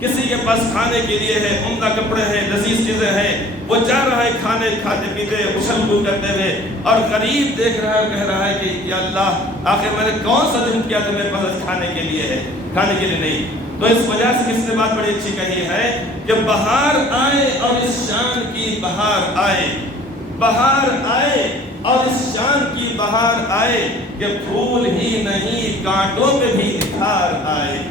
کسی کے پاس کھانے کے لیے ہے، عمدہ کپڑے ہیں، لذیذ چیزیں ہیں، وہ جا رہا ہے کھانے کھاتے پیتے اچھل کود کرتے ہوئے اور غریب دیکھ رہا ہے، کہہ رہا ہے کہ یا اللہ آخر میں نے کون سا دن کیا تو میرے پاس کھانے کے لیے ہے، کھانے کے لیے نہیں۔ تو اس وجہ سے کس نے بات بڑی اچھی کہی ہے کہ بہار آئے اور اس شان کی بہار آئے، بہار آئے اور اس شان کی بہار آئے کہ پھول ہی نہیں کانٹوں پہ بھی نکھار آئے،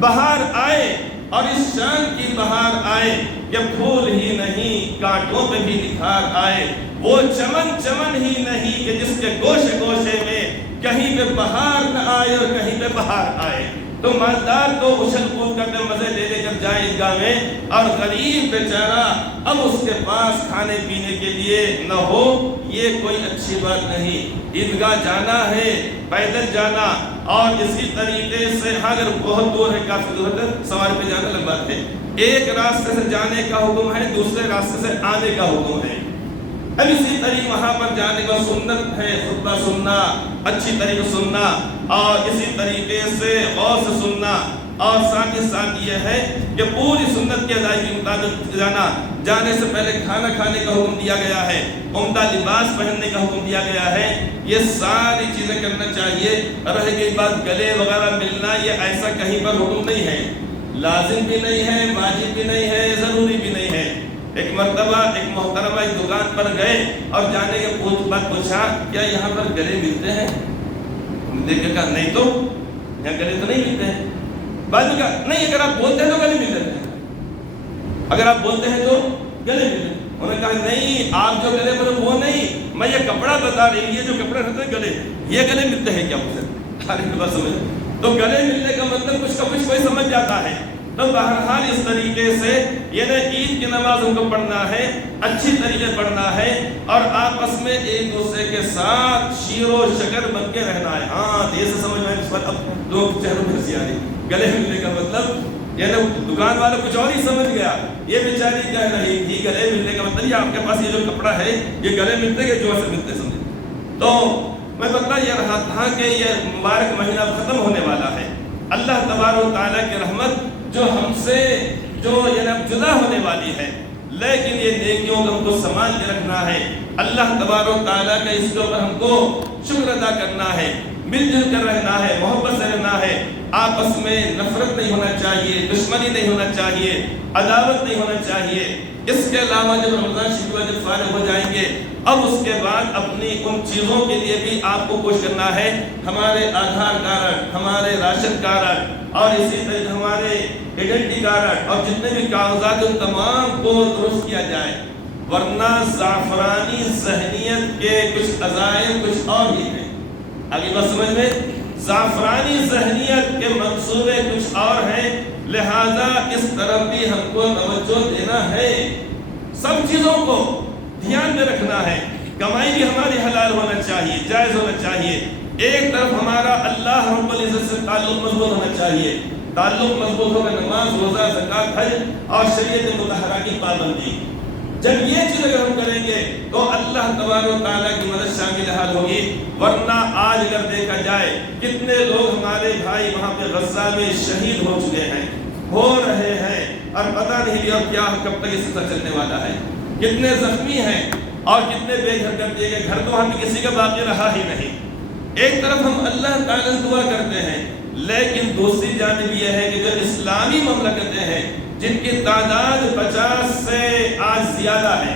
بہار آئے اور اس شان کی بہار آئے کہ پھول ہی نہیں کانٹوں پہ بھی نکھار آئے، وہ چمن چمن ہی نہیں کہ جس کے گوشے گوشے میں کہیں پہ بہار نہ آئے اور کہیں پہ بہار آئے۔ تو مالدار تو اچھل کود کرتے مزے لے لے کر جائے عیدگاہ میں، اور غریب بیچارہ اب اس کے پاس کھانے پینے کے لیے نہ ہو، یہ کوئی اچھی بات نہیں۔ عیدگاہ جانا ہے، پیدل جانا، اور اسی طریقے سے اگر بہت دور ہے، کافی دور ہے، سواری پہ جانا الگ بات ہے، ایک راستے سے جانے کا حکم ہے، دوسرے راستے سے آنے کا حکم ہے۔ اب اسی طریقے وہاں پر جانے کا سنت ہے خطبہ سننا، اچھی طریقے سننا، اور اسی طریقے سے غور سے سننا، اور ساتھ ہی ساتھ یہ ہے کہ پوری سنت کے ادائیگی کے مطابق جانا، جانے سے پہلے کھانا کھانے کا حکم دیا گیا ہے، عمدہ لباس پہننے کا حکم دیا گیا ہے، یہ ساری چیزیں کرنا چاہیے۔ رہ گئی بات گلے وغیرہ ملنا، یہ ایسا کہیں پر حکم نہیں ہے، لازم بھی نہیں ہے، واجب بھی نہیں ہے، ضروری بھی نہیں ہے۔ ایک مرتبہ ایک محترمہ ایک دکان پر گئے اور جانے کے پوچھا کیا یہاں پر گلے ملتے ہیں؟ دیکھ کے کہا نہیں تو یہاں گلے تو نہیں ملتے ہیں۔ بعد میں کہا نہیں، اگر آپ بولتے ہیں تو گلے ملتے ہیں، اگر آپ بولتے ہیں تو گلے ملتے ہیں۔ انہوں نے کہا نہیں، آپ جو گلے پر وہ نہیں، میں یہ کپڑا بتا رہی ہوں، یہ جو کپڑے رہتے ہیں گلے، یہ گلے ملتے ہیں کیا مجھے؟ تو گلے ملنے کا مطلب کچھ کا کچھ کوئی سمجھ جاتا ہے۔ تو بہرحال اس طریقے سے یعنی عید کی نماز ہم کو پڑھنا ہے، اچھی طریقے پڑھنا ہے، اور آپس میں ایک دوسرے کے ساتھ شیر و شکر بن کے رہنا ہے۔ ہاں دیر سے سمجھ میں اس پر اب لوگ چہروں میں ہنسی آ رہی، گلے ملنے کا مطلب یعنی دکان والا کچھ اور ہی سمجھ گیا، یہ بیچاری کہہ رہی تھی گلے ملنے کا مطلب یہ آپ کے پاس یہ جو کپڑا ہے یہ گلے ملتے کہ جو سے ملتے سمجھے۔ تو میں بتلا یہ رہا تھا کہ یہ مبارک مہینہ ختم ہونے والا ہے، اللہ تبارک و تعالیٰ کی رحمت جو ہم سے جو یعنی جدا ہونے والی ہے، لیکن یہ نیکیوں کو ہم کو سنبھال کے رکھنا ہے، اللہ تبارک و تعالیٰ کا اس کے اوپر ہم کو شکر ادا کرنا ہے، مل جل کر رہنا ہے، محبت سے رہنا ہے، آپس میں نفرت نہیں ہونا چاہیے، دشمنی نہیں ہونا چاہیے، عداوت نہیں ہونا چاہیے۔ اس کے علاوہ جب رمضان شریف جب فارغ ہو جائیں گے، اب اس کے بعد اپنی ان چیزوں کے لیے بھی آپ کو کوشش کرنا ہے، ہمارے آدھار کارڈ، ہمارے راشن کارڈ، اور اسی طرح ہمارے آئیڈینٹی کارڈ اور جتنے بھی کاغذات ان تمام کو درست کیا جائے، ورنہ زعفرانی ذہنیت کے کچھ عزائم کچھ اور ہی ہیں۔ آگے بات سمجھ میں، زعفرانی ذہنیت کے منصوبے کچھ اور ہیں، لہذا اس طرف بھی ہم کو توجہ دینا ہے، سب چیزوں کو دھیان میں رکھنا ہے۔ کمائی بھی ہماری حلال ہونا چاہیے، جائز ہونا چاہیے، ایک طرف ہمارا اللہ رب العزت سے تعلق مضبوط ہونا چاہیے، تعلق مضبوط ہوگا، نماز، روزہ، زکوٰۃ، حج اور شریعت مطہرہ کی پابندی۔ جب یہ چیز اگر ہم کریں گے تو اللہ تبارک و تعالیٰ کی مدد شامل حال ہوگی، ورنہ آج اگر دیکھا جائے کتنے لوگ ہمارے بھائی وہاں پہ غزہ میں شہید ہو چکے ہیں، ہو رہے ہیں، اور پتہ نہیں اور کیا کب تک یہ سلسلہ چلنے والا ہے، کتنے زخمی ہیں اور کتنے بے گھر کر دیے گئے، گھر تو وہاں پہ کسی کا باقی رہا ہی نہیں۔ ایک طرف ہم اللہ تعالیٰ سے دعا کرتے ہیں، لیکن دوسری جانب یہ ہے کہ جو اسلامی مملکتیں ہیں جن کی تعداد 50 سے آج زیادہ ہے،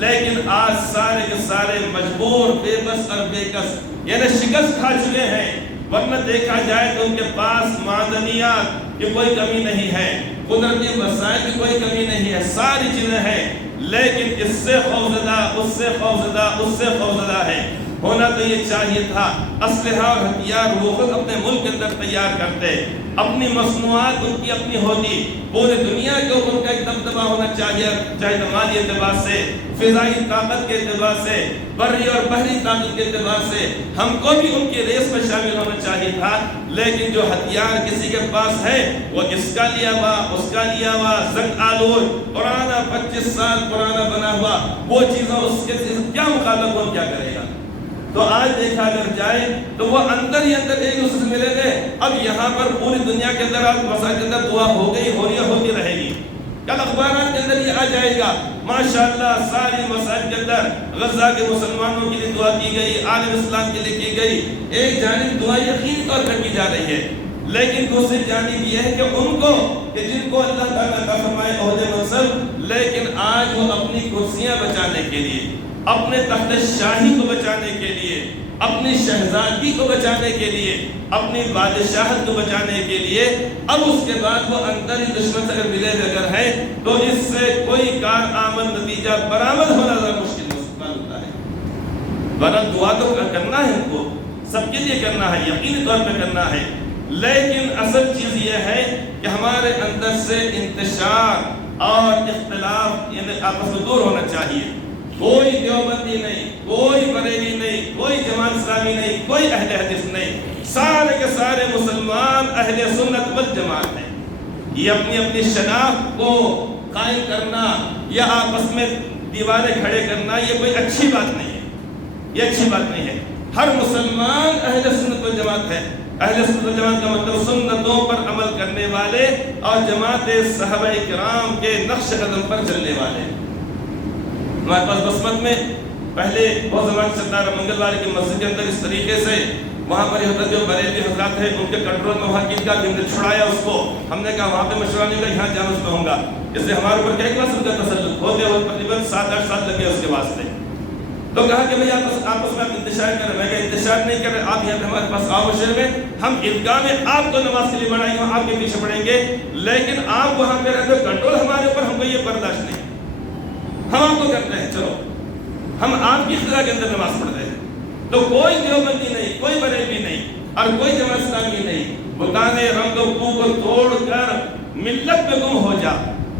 لیکن آج سارے کے سارے مجبور، بے بس اور بے کس، یعنی شکست کھا چکے ہیں۔ ورنہ دیکھا جائے تو ان کے پاس معدنیات کی کوئی کمی نہیں ہے، قدرتی وسائل کی کوئی کمی نہیں ہے، ساری چیزیں ہیں، لیکن اس سے خوفزدہ، اس سے خوفزدہ، اس سے خوفزدہ ہے۔ ہونا تو یہ چاہیے تھا اسلحہ اور ہتھیار وہ خود اپنے ملک کے اندر تیار کرتے، اپنی مصنوعات ان کی اپنی ہوتی، پورے دنیا کے اوپر کا ایک دبدبہ ہونا چاہیے، چاہے مالی اعتبار سے، فضائی طاقت کے اعتبار سے، بری اور بحری طاقت کے اعتبار سے ہم کو بھی ان کی ریس میں شامل ہونا چاہیے تھا۔ لیکن جو ہتھیار کسی کے پاس ہے وہ اس کا لیا ہوا، اس کا لیا ہوا، زنگ آلود پرانا 25 سال پرانا بنا ہوا وہ چیزوں اس کے کیا مقابلہ کون کیا کرے گا؟ تو آج دیکھا اگر جائے تو وہ اندر ہی اندر ایک دوسرے سے ملے گئے۔ اب یہاں پر پوری دنیا کے اندر آج مساجد کے اندر دعا ہو گئی، ہو رہی ہوتی رہے گی، کل اخبارات کے اندر یہ آ جائے گا ماشاءاللہ ساری مساجد کے اندر غزہ کے مسلمانوں کے لیے دعا کی گئی، عالم اسلام کے لیے کی گئی۔ ایک جانب دعا یقینی طور پر کی جا رہی ہے، لیکن دوسری جانب یہ ہے کہ ان کو کہ جن کو اللہ تعالیٰ کا فرمائے عہدے منصب، لیکن آج وہ اپنی کرسیاں بچانے کے لیے، اپنے تخت شاہی کو بچانے کے لیے، اپنی شہزادگی کو بچانے کے لیے، اپنی بادشاہت کو بچانے کے لیے، اب اس کے بعد وہ اندر ہی دشمن سے اگر ملے اگر ہے تو اس سے کوئی کارآمد نتیجہ برآمد ہونا ذرا مشکل ہوتا ہے۔ ورنہ دعا تو کرنا ہے، ان کو سب کے لیے کرنا ہے، یقینی طور پہ کرنا ہے، لیکن اصل چیز یہ ہے کہ ہمارے اندر سے انتشار اور اختلاف یعنی آپس میں دور ہونا چاہیے۔ کوئی دیوبندی نہیں، کوئی بریلی نہیں، کوئی جماعت اسلامی نہیں، کوئی اہل حدیث نہیں، سارے کے سارے مسلمان اہل سنت والجماعت ہیں۔ یہ اپنی اپنی شناخت کو قائم کرنا یا آپس میں دیواریں کھڑے کرنا یہ کوئی اچھی بات نہیں ہے، یہ اچھی بات نہیں ہے۔ ہر مسلمان اہل سنت والجماعت ہے۔ اہل سنت والجماعت کا مطلب سنتوں پر عمل کرنے والے اور جماعت صحابہ کرام کے نقش قدم پر چلنے والے۔ ہمارے پاس بسمت میں پہلے بہت زمان چلتا رہا، منگلوار کی مسجد کے اندر اس طریقے سے وہاں پر یہ جو بریلی حضرات ہیں ان کے کنٹرول میں وہاں کی کا ہم نے چھڑایا اس کو، ہم نے کہا وہاں پہ مشورہ نہیں ہوگا، یہاں جانوس میں ہوں گا، اس لیے ہمارے اوپر کیا کلاس ان کا تسلط ہوتے ہوئے تقریباً 7-8 سال لگے اس کے واسطے۔ تو کہا کہ بھئی آپس میں آپ انتشار کر رہے ہیں، میں کہا انتشار نہیں کر رہے، آپ یہاں پہ ہمارے پاس آؤ شہر میں، ہم عیدگاہ میں آپ کو نماز کے لیے بڑھائیں گے، ہم آپ کے پیچھے پڑھیں گے، لیکن آپ وہاں پہ رہتے کنٹرول ہمارے اوپر، ہم کو یہ برداشت نہیں، ہم آپ کو کرتے ہیں، چلو ہم آپ کی اختلاف کے اندر نماز پڑھتے ہیں۔ تو کوئی دیوبندی نہیں، کوئی بریلوی نہیں اور کوئی جماعت اسلامی نہیں، بتانے رنگ و بو کو توڑ کر ملت میں گم ہو جا،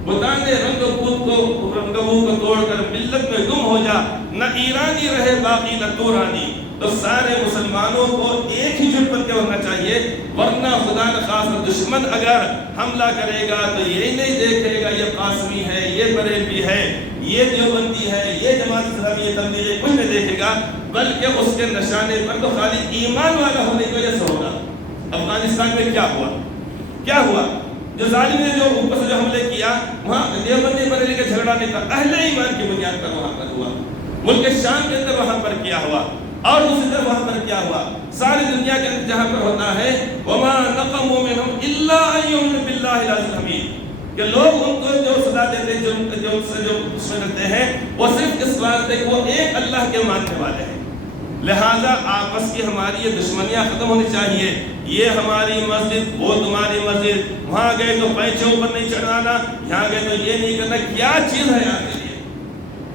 بتانے رنگ و بو کو توڑ کر ملت میں گم ہو جا، نہ ایرانی رہے باقی نہ تورانی۔ تو سارے مسلمانوں کو ایک ہی جٹ بن کے ہونا چاہیے، ورنہ خدا نخواستہ دشمن اگر حملہ کرے گا تو یہی نہیں دیکھے گا یہ قاسمی ہے، یہ بریلوی ہے، یہ دیوبندی ہے، یہ جماعت اسلامی، یہ تبلیغی، کچھ نہیں دیکھے گا، بلکہ اس کے نشانے پر تو خالی ایمان والا ہونے کی وجہ سے ہوگا۔ افغانستان میں کیا ہوا؟ کیا ہوا؟ جو ظالم نے جو اوپر سے جو حملے کیا وہاں دیوبندی بریلوی کا جھگڑا نہیں تھا، اہل ایمان کی بنیاد پر وہاں پر ہوا، ملک شام کے اندر وہاں پر کیا ہوا، اور دوسری طرف وہاں پر کیا ہوا، ساری دنیا کے اندر جہاں پر ہوتا ہے وما نقموا منهم الا ان يؤمنوا بالله العزيز الحميد، کہ لوگ ان کو جو صدا دیتے ہیں، جو اس میں رہتے ہیں، وہ صرف اس بات ہے کہ وہ ایک اللہ کے ماننے والے ہیں۔ لہذا آپس کی ہماری یہ دشمنیاں ختم ہونی چاہیے۔ یہ ہماری مسجد، وہ تمہاری مسجد، وہاں گئے تو پیچھے اوپر نہیں چڑھانا، یہاں گئے تو یہ نہیں کرنا، کیا چیز ہے آپ کے لیے؟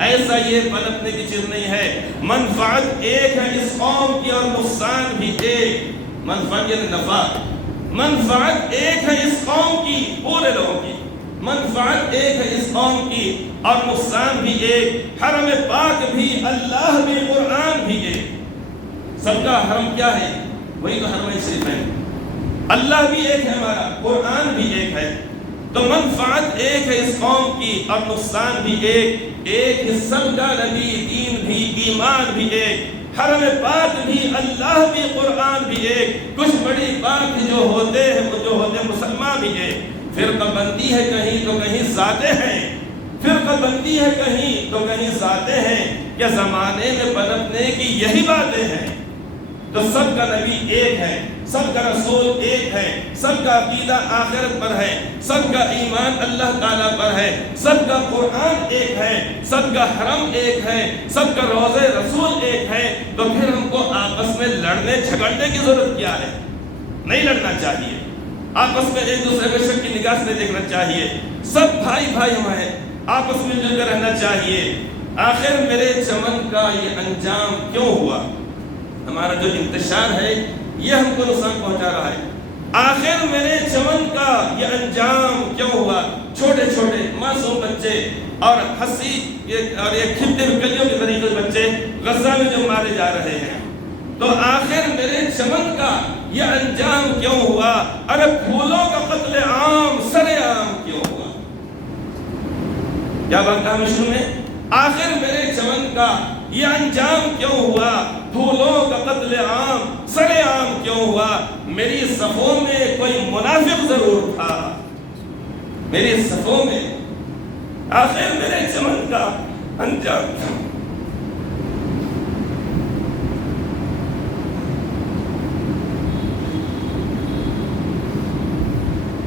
ایسا یہ پلٹنے کی چیز نہیں ہے۔ منفعت ایک ہے اس قوم کی اور نقصان بھی ایک، منفعت یعنی نفع، منفعت ایک ہے اس قوم کی، پورے لوگوں کی منفعت ایک ہے اس قوم کی اور نقصان بھی ایک۔ حرم پاک بھی، اللہ بھی، قرآن بھی ایک، سب کا حرم کیا ہے؟ وہی تو حرم شریف ہے۔ اللہ بھی ایک ہے ہمارا، قرآن بھی ایک ہے، تو منفعت ایک ہے اس قوم کی اور نقصان بھی ایک، ایک ہی سب کا نبی، دین بھی، ایمان بھی ایک، حرم پاک بھی، اللہ بھی، قرآن بھی ایک، کچھ بڑی بات جو ہوتے ہیں وہ جو ہوتے ہیں مسلمان بھی ایک۔ فرقہ بندی ہے کہیں تو کہیں ذاتیں ہیں، فرقہ بندی ہے کہیں تو کہیں ذاتیں ہیں، کیا زمانے میں پنپنے کی یہی باتیں ہیں؟ تو سب کا نبی ایک ہے، سب کا رسول ایک ہے، سب کا عقیدہ آخرت پر ہے، سب کا ایمان اللہ تعالیٰ پر ہے، سب کا قرآن ایک ہے، سب کا حرم ایک ہے، سب کا روضہ رسول ایک ہے، تو پھر ہم کو آپس میں لڑنے جھگڑنے کی ضرورت کیا ہے؟ نہیں لڑنا چاہیے، آپس میں ایک دوسرے کو شک کی نگاہ سے دیکھنا چاہیے، سب بھائی بھائی ہمارے آپس میں مل کر رہنا چاہیے۔ آخر میرے چمن کا یہ انجام کیوں ہوا؟ ہمارا جو انتشار ہے یہ ہم کو نقصان پہنچا رہا ہے۔ آخر میرے چمن کا یہ انجام کیوں ہوا؟ چھوٹے چھوٹے معصوم بچے اور ہنسی اور یہ کھلتے ہوئے کلیوں کے طریقے بچے غزہ میں جو مارے جا رہے ہیں، تو آخر میرے چمن کا یہ انجام کیوں ہوا؟ ارے پھولوں کا قتل عام سرے عام کیوں ہوا؟ کیا بات کہا مشہور میں؟ آخر میرے چمن کا یہ انجام کیوں ہوا؟ پھولوں کا قتل عام سرے عام کیوں ہوا؟ میری صفوں میں کوئی منافق ضرور تھا، میری صفوں میں آخر میرے چمن کا انجام تھا۔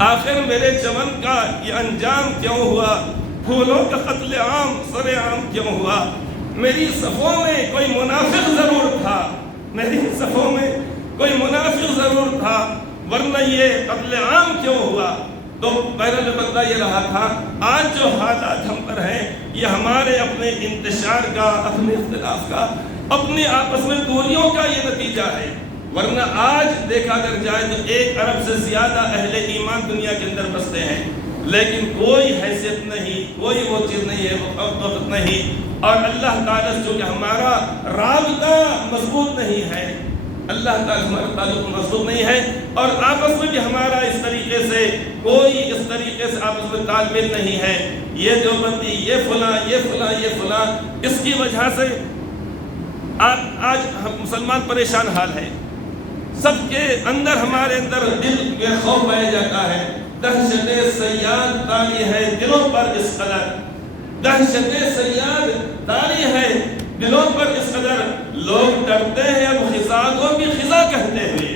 آخر میرے چمن کا یہ انجام کیوں ہوا؟ پھولوں کا قتل عام سرے عام کیوں ہوا؟ میری صفوں میں کوئی منافق ضرور تھا، میری صفوں میں کوئی منافق ضرور تھا، ورنہ یہ قتل عام کیوں ہوا؟ تو بہرحال بندہ یہ رہا تھا، آج جو حالات ہم پر ہیں یہ ہمارے اپنے انتشار کا، اپنے اختلاف کا، اپنے آپس میں دوریوں کا یہ نتیجہ ہے۔ ورنہ آج دیکھا کر جائے تو 1 ارب سے زیادہ اہل ایمان دنیا کے اندر بستے ہیں، لیکن کوئی حیثیت نہیں، کوئی وہ چیز نہیں ہے، وہ وقت نہیں، اور اللہ تعالیٰ سے جو کہ ہمارا رابطہ مضبوط نہیں ہے، اللہ تعالیٰ ہمارا تعلق مضبوط نہیں ہے، اور آپس میں بھی ہمارا اس طریقے سے کوئی اس طریقے سے آپس میں تال میل نہیں ہے، یہ دیوبندی، یہ فلاں، یہ فلاں، یہ فلاں، اس کی وجہ سے آج مسلمان پریشان حال ہے۔ سب کے اندر ہمارے اندر دل میں خوف پایا جاتا ہے، دہشت سیاد طاری ہے دلوں پر اس قدر، دہشت سیاد طاری ہے دلوں پر اس قدر، لوگ ڈرتے ہیں اب خزاں کو بھی خزاں کہتے ہوئے۔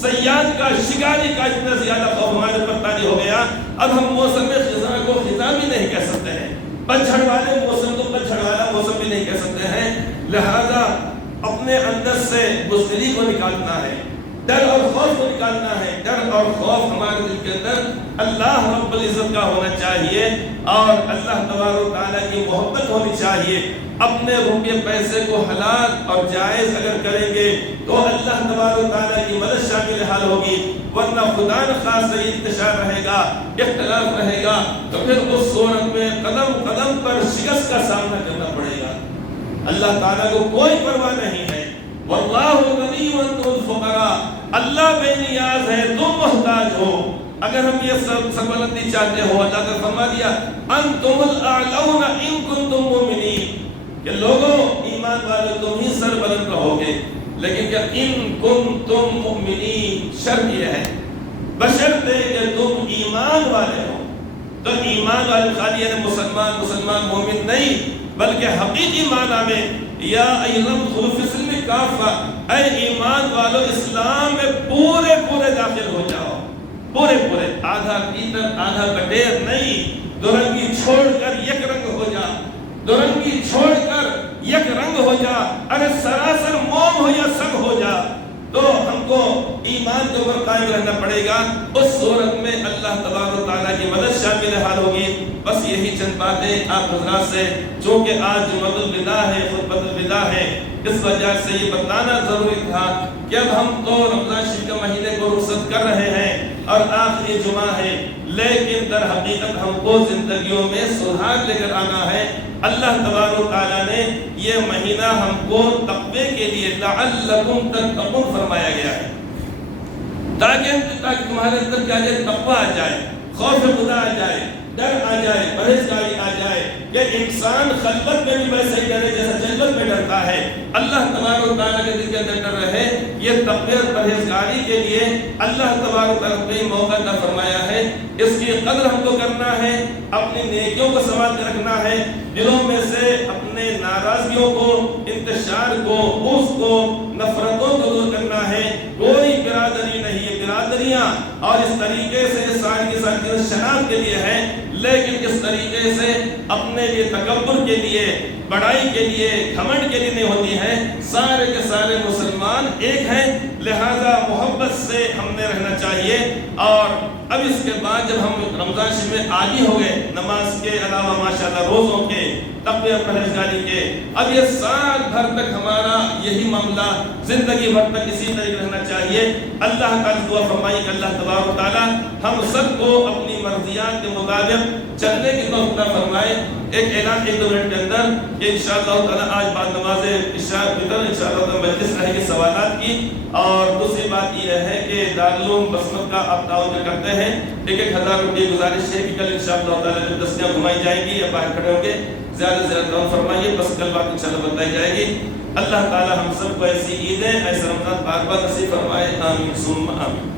سیاد کا، شکاری کا اتنا زیادہ خوف ہمارے پر طاری ہو گیا، اب ہم موسم خزاں کو خزاں بھی نہیں کہہ سکتے ہیں، پتجھڑ والے موسم کو پتجھڑ والا موسم بھی نہیں کہہ سکتے ہیں۔ لہذا اپنے اندر سے بزدلی کو نکالنا ہے، ڈر اور خوف کو نکالنا ہے۔ ڈر اور خوف ہمارے دل کے اندر اللہ رب العزت کا ہونا چاہیے، اور اللہ تبارک و تعالیٰ کی محبت ہونی چاہیے۔ اپنے روپے پیسے کو حلال اور جائز اگر کریں گے تو اللہ تبارک و تعالیٰ کی مدد شامل حال ہوگی، ورنہ خدا نخواستہ انتشار رہے گا، اختلاف رہے گا، تو پھر اس صورت میں قدم قدم پر شکست کا سامنا کرنا پڑے گا۔ اللہ تعالیٰ کو کوئی پرواہ نہیں ہے، واللہ غنی وانتم الفقراء، اللہ بے نیاز ہے، تم محتاج ہو۔ اگر ہم یہ سربلندی چاہتے ہو، اللہ نے فرما دیا انتم الاعلون ان کنتم مؤمنین، کہ لوگوں ایمان والے تم ہی سربلند رہو گے، لیکن کہ ان کنتم مؤمنین شرط یہ ہے بشرطے کہ تم ایمان والے ہو۔ تو ایمان والے خالی یعنی مسلمان مومن نہیں، بلکہ حقیقی معنی میں یا ایہا ادخلوا فی السلم کافہ، اے ایمان والو اسلام میں پورے پورے داخل ہو جاؤ، پورے پورے، آدھا پیتل آدھا بٹیر نہیں، دو رنگی چھوڑ کر یک رنگ ہو جا، دو رنگی چھوڑ کر یک رنگ ہو جا، ارے سراسر موم ہو یا سنگ ہو جا۔ تو ہم کو ایمان کے اوپر قائم رہنا پڑے گا، اس صورت میں اللہ تبارک و تعالیٰ کی مدد شامل حال ہوگی۔ بس یہی چند باتیں آپ حضرات سے، چونکہ آج جمعۃ الوداع ہے، خطبۃ الوداع ہے، اس وجہ سے یہ بتانا ضروری تھا کہ اب ہم تو رمضان شریف کے مہینے کو رخصت کر رہے ہیں اور آخری جمعہ ہے، لیکن در حقیقت ہم کو زندگیوں میں سدھار لے کر آنا ہے۔ اللہ تبارک و تعالیٰ نے یہ مہینہ ہم کو تقوی کے لیے لعلکم تتقون فرمایا گیا ہے، تاکہ تمہارے اندر کیا جائے، تقوی آ جائے، خوف خدا آ جائے، ڈر آ جائے، پرہیزگاری آ جائے، کہ انسان خلوت میں بھی ویسے ہی ڈرے جیسا جنت میں ڈرتا ہے۔ اللہ تبارک و تعالیٰ کے دل کے اندر ڈر رہے، یہ تقوی اور پرہیزگاری کے لیے اللہ تبارک و تعالیٰ نے موقع عطا فرمایا ہے۔ اس کی قدر ہم کو کرنا ہے، اپنی نیکیوں کو سنبھال کے رکھنا ہے، دلوں میں سے اپنے ناراضگیوں کو، انتشار کو، اس کو نفرتوں کو دور کرنا ہے۔ کوئی برادری نہیں ہے، برادریاں اور اس طریقے سے ساری کی ساری شناخت کے لیے ہے، لیکن اس طریقے سے اپنے لیے تکبر کے لیے، بڑائی کے لیے، گھمنڈ کے لیے نہیں ہوتی ہے۔ سارے کے سارے مسلمان ایک ہیں، لہذا محبت سے ہم نے رہنا چاہیے۔ اور اب اس کے بعد جب ہم رمضان شریف میں عادی ہو گئے، نماز کے علاوہ ماشاءاللہ روزوں کے، تقوی اور پرہیزگاری کے، اب یہ سال بھر تک ہمارا یہی معاملہ، زندگی بھر تک اسی طریقے رہنا چاہیے۔ اللہ تعالیٰ دعا فرمائی کہ اللہ تبارک و تعالیٰ ہم سب کو اپنی مرضیات کے مطابق چلنے کی توفیق عطا فرمائے۔ ایک اعلان 1-2 منٹ کے اندر کہ انشاءاللہ تعالیٰ آج بعد نماز عشاء فطر انشاءاللہ تعالیٰ مجلس رہے گی سوالات کی، اور دوسری بات یہ ہے کہ دارالعلوم بسمت کا آپ تعاون کرتے ہیں، 1,000 روپے گزارش ہے کہ کل انشاءاللہ تعالیٰ جو دستیاں گھمائی جائیں گی یا باہر کھڑے ہوں گے، زیادہ سے زیادہ تعاون فرمائیے، بس کل بات انشاءاللہ بتائی جائے گی۔ اللہ تعالیٰ ہم سب کو ایسی عیدیں، ایسے رمضان بار بار نصیب فرمائے، آمین ثم آمین۔